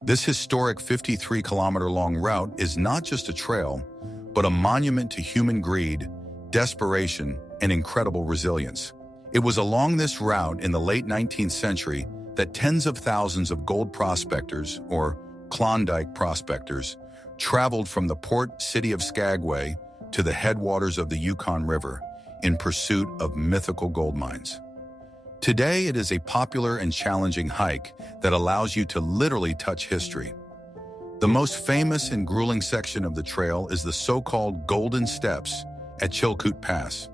This historic 53-kilometer-long route is not just a trail, but a monument to human greed, desperation, and incredible resilience. It was along this route in the late 19th century that tens of thousands of gold prospectors, or Klondike prospectors, traveled from the port city of Skagway to the headwaters of the Yukon River in pursuit of mythical gold mines. Today, it is a popular and challenging hike that allows you to literally touch history. The most famous and grueling section of the trail is the so-called Golden Steps at Chilkoot Pass.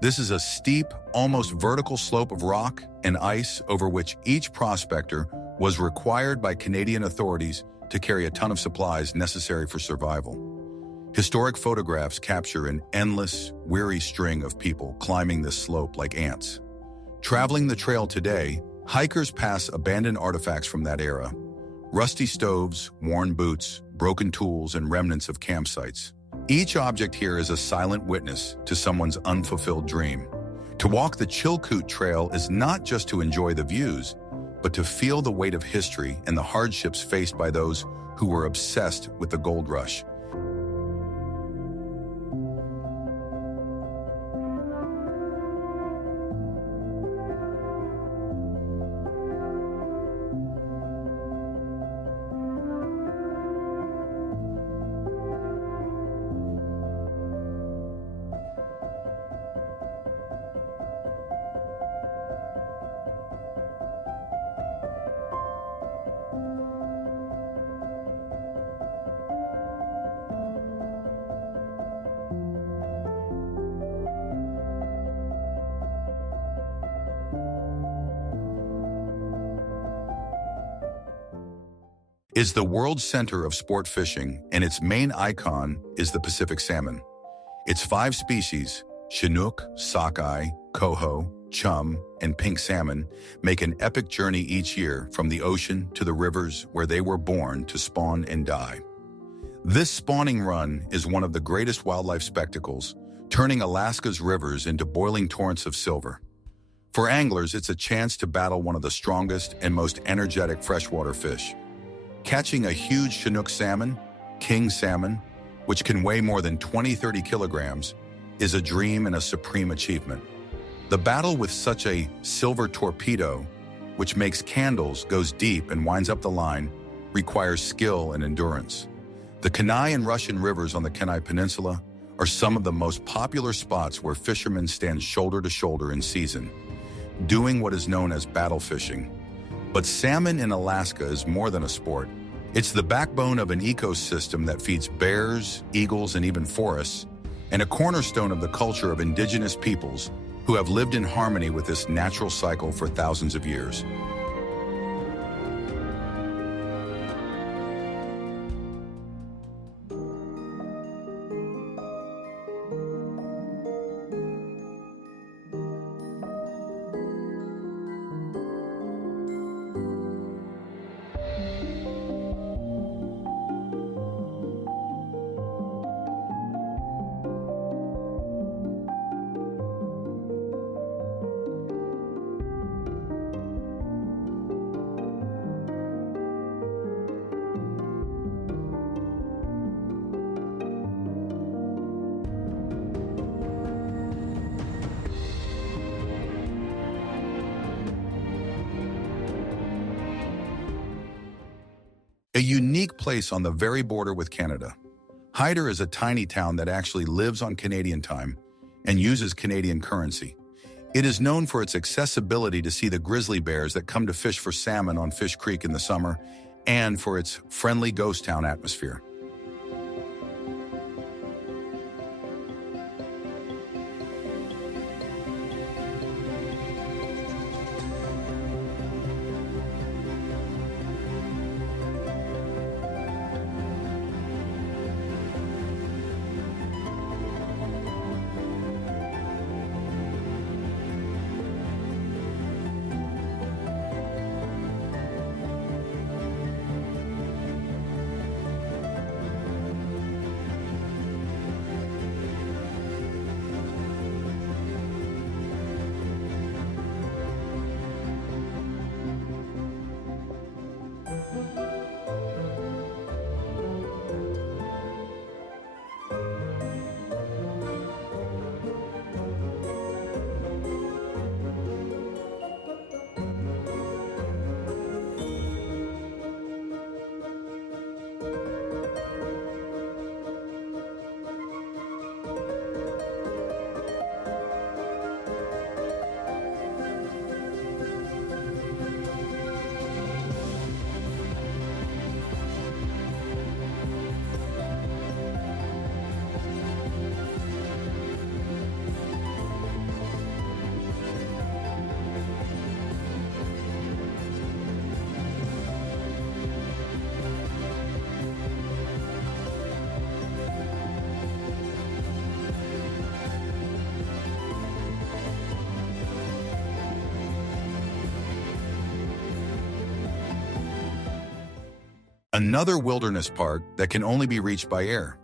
This is a steep, almost vertical slope of rock and ice over which each prospector was required by Canadian authorities to carry a ton of supplies necessary for survival. Historic photographs capture an endless, weary string of people climbing this slope like ants. Traveling the trail today, hikers pass abandoned artifacts from that era: rusty stoves, worn boots, broken tools, and remnants of campsites. Each object here is a silent witness to someone's unfulfilled dream. To walk the Chilkoot Trail is not just to enjoy the views, but to feel the weight of history and the hardships faced by those who were obsessed with the gold rush. Is the world center of sport fishing, and its main icon is the Pacific salmon. Its 5 species, Chinook, sockeye, coho, chum, and pink salmon, make an epic journey each year from the ocean to the rivers where they were born to spawn and die. This spawning run is one of the greatest wildlife spectacles, turning Alaska's rivers into boiling torrents of silver. For anglers, it's a chance to battle one of the strongest and most energetic freshwater fish. Catching a huge Chinook salmon, king salmon, which can weigh more than 20-30 kilograms, is a dream and a supreme achievement. The battle with such a silver torpedo, which makes candles, goes deep and winds up the line, requires skill and endurance. The Kenai and Russian rivers on the Kenai Peninsula are some of the most popular spots where fishermen stand shoulder to shoulder in season, doing what is known as battle fishing. But salmon in Alaska is more than a sport. It's the backbone of an ecosystem that feeds bears, eagles, and even forests, and a cornerstone of the culture of indigenous peoples who have lived in harmony with this natural cycle for thousands of years. a unique place on the very border with Canada. Hyder is a tiny town that actually lives on Canadian time and uses Canadian currency. It is known for its accessibility to see the grizzly bears that come to fish for salmon on Fish Creek in the summer, and for its friendly ghost town atmosphere. Another wilderness park that can only be reached by air.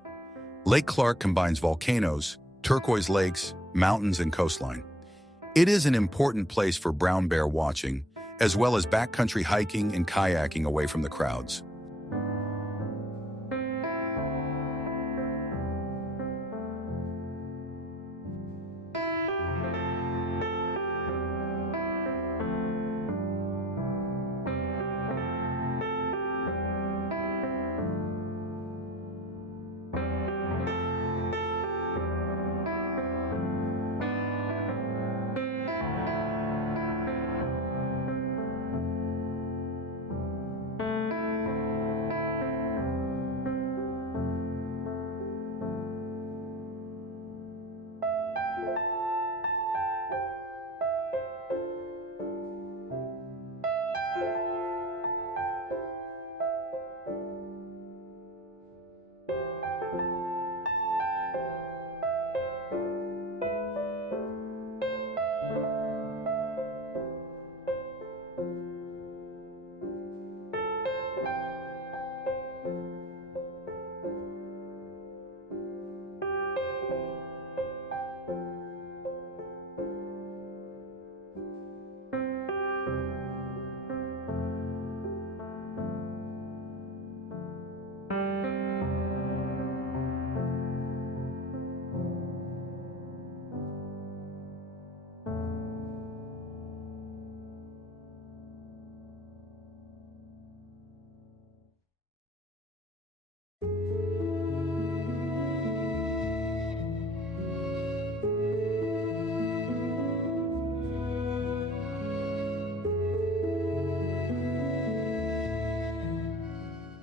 Lake Clark combines volcanoes, turquoise lakes, mountains, and coastline. It is an important place for brown bear watching, as well as backcountry hiking and kayaking away from the crowds.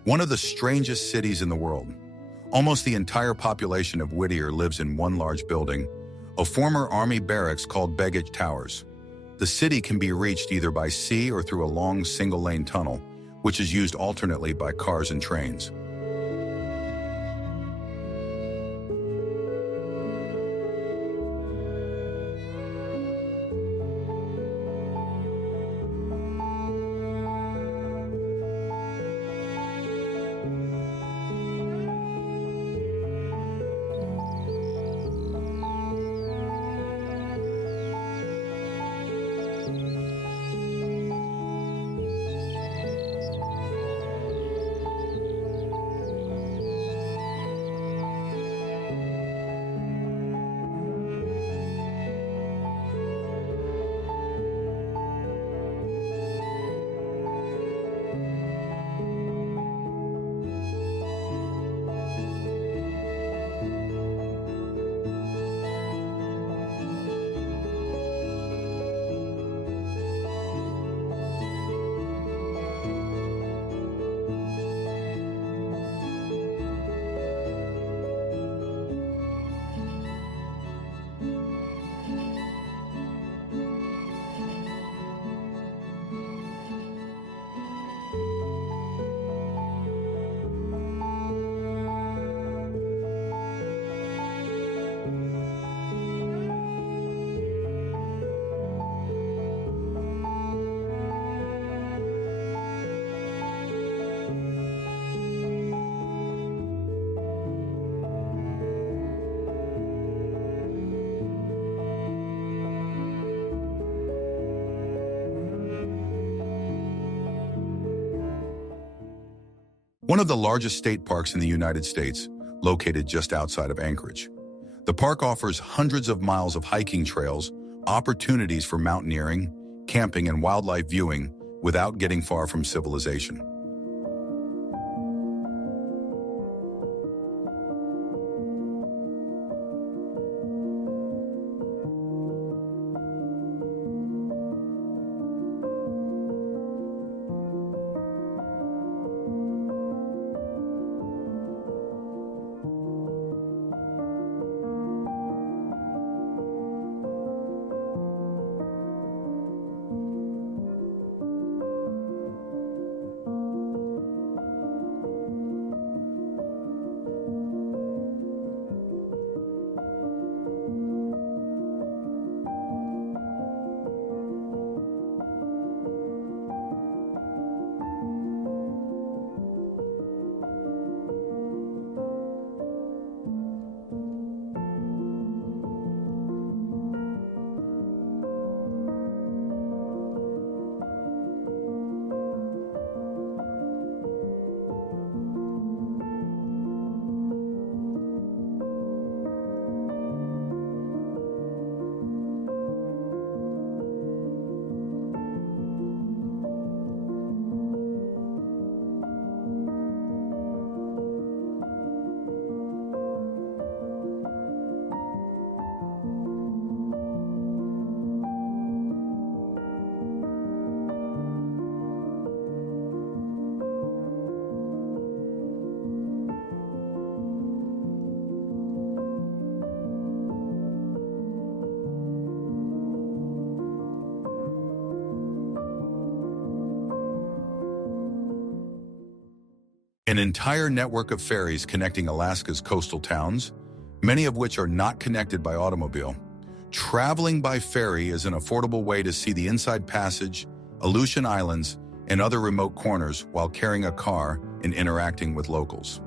One of the strangest cities in the world. Almost the entire population of Whittier lives in one large building, a former army barracks called Begich Towers. The city can be reached either by sea or through a long single-lane tunnel, which is used alternately by cars and trains. one of the largest state parks in the United States, located just outside of Anchorage. The park offers hundreds of miles of hiking trails, opportunities for mountaineering, camping, and wildlife viewing without getting far from civilization. An entire network of ferries connecting Alaska's coastal towns, many of which are not connected by automobile. Traveling by ferry is an affordable way to see the Inside Passage, Aleutian Islands, and other remote corners while carrying a car and interacting with locals.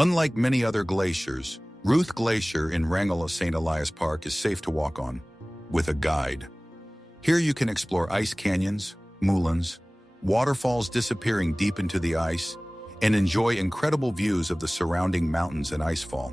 Unlike many other glaciers, Ruth Glacier in Wrangell St. Elias Park is safe to walk on, with a guide. Here you can explore ice canyons, moulins, waterfalls disappearing deep into the ice, and enjoy incredible views of the surrounding mountains and icefall.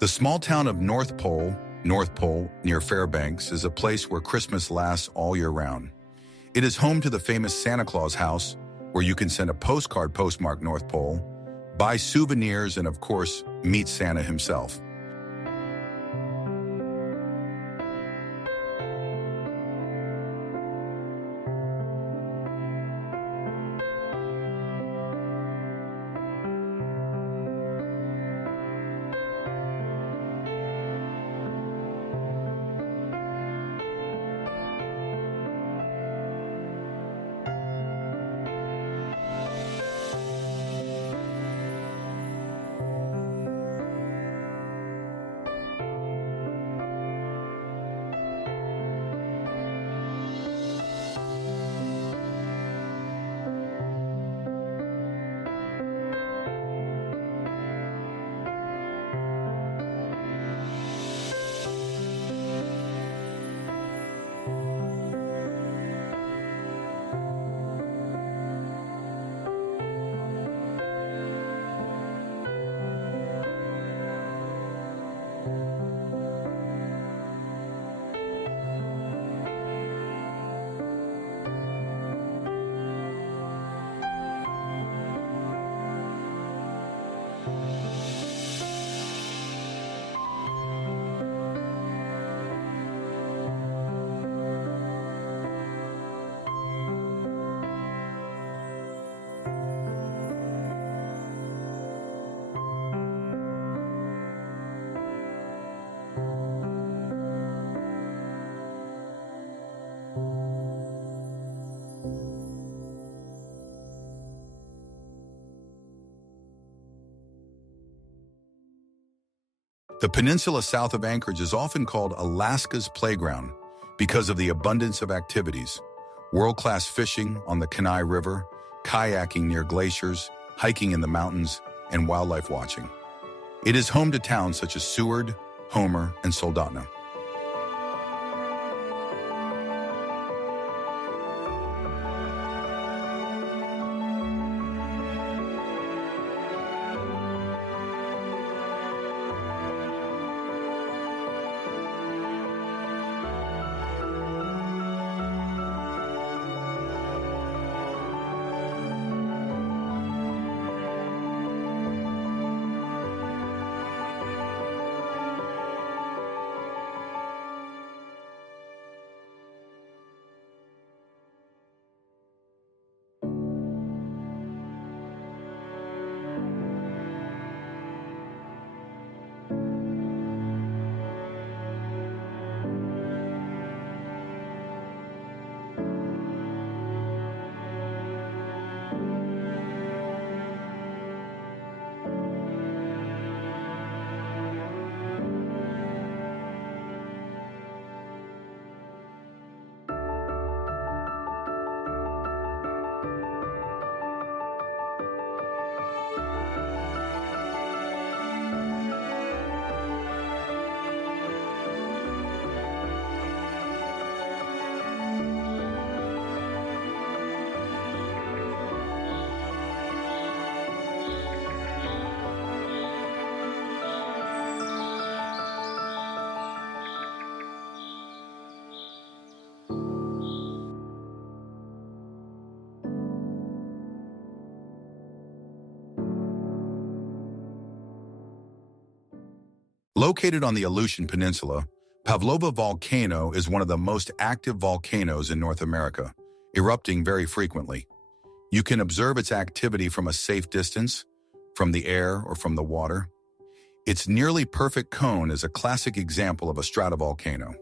The small town of North Pole, near Fairbanks, is a place where Christmas lasts all year round. It is home to the famous Santa Claus house, where you can send a postcard postmarked North Pole, buy souvenirs, and of course, meet Santa himself. The peninsula south of Anchorage is often called Alaska's playground because of the abundance of activities: world-class fishing on the Kenai River, kayaking near glaciers, hiking in the mountains, and wildlife watching. It is home to towns such as Seward, Homer, and Soldotna. Located on the Aleutian Peninsula, Pavlova Volcano is one of the most active volcanoes in North America, erupting very frequently. You can observe its activity from a safe distance, from the air or from the water. Its nearly perfect cone is a classic example of a stratovolcano.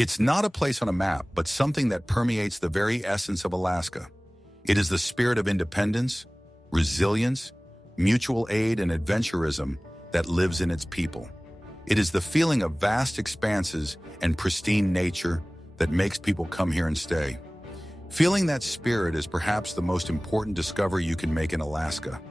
It's not a place on a map, but something that permeates the very essence of Alaska. It is the spirit of independence, resilience, mutual aid, and adventurism that lives in its people. It is the feeling of vast expanses and pristine nature that makes people come here and stay. Feeling that spirit is perhaps the most important discovery you can make in Alaska.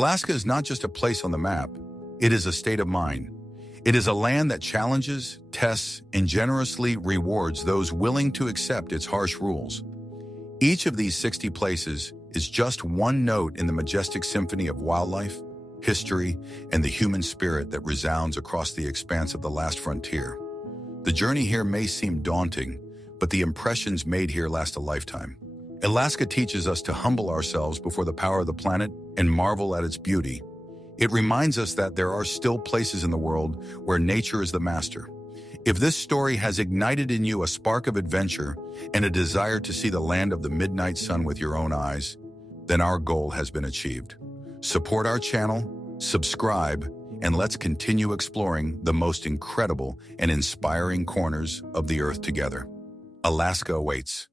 Alaska is not just a place on the map, it is a state of mind. It is a land that challenges, tests, and generously rewards those willing to accept its harsh rules. Each of these 60 places is just one note in the majestic symphony of wildlife, history, and the human spirit that resounds across the expanse of the last frontier. The journey here may seem daunting, but the impressions made here last a lifetime. Alaska teaches us to humble ourselves before the power of the planet and marvel at its beauty. It reminds us that there are still places in the world where nature is the master. If this story has ignited in you a spark of adventure and a desire to see the land of the midnight sun with your own eyes, then our goal has been achieved. Support our channel, subscribe, and let's continue exploring the most incredible and inspiring corners of the earth together. Alaska awaits.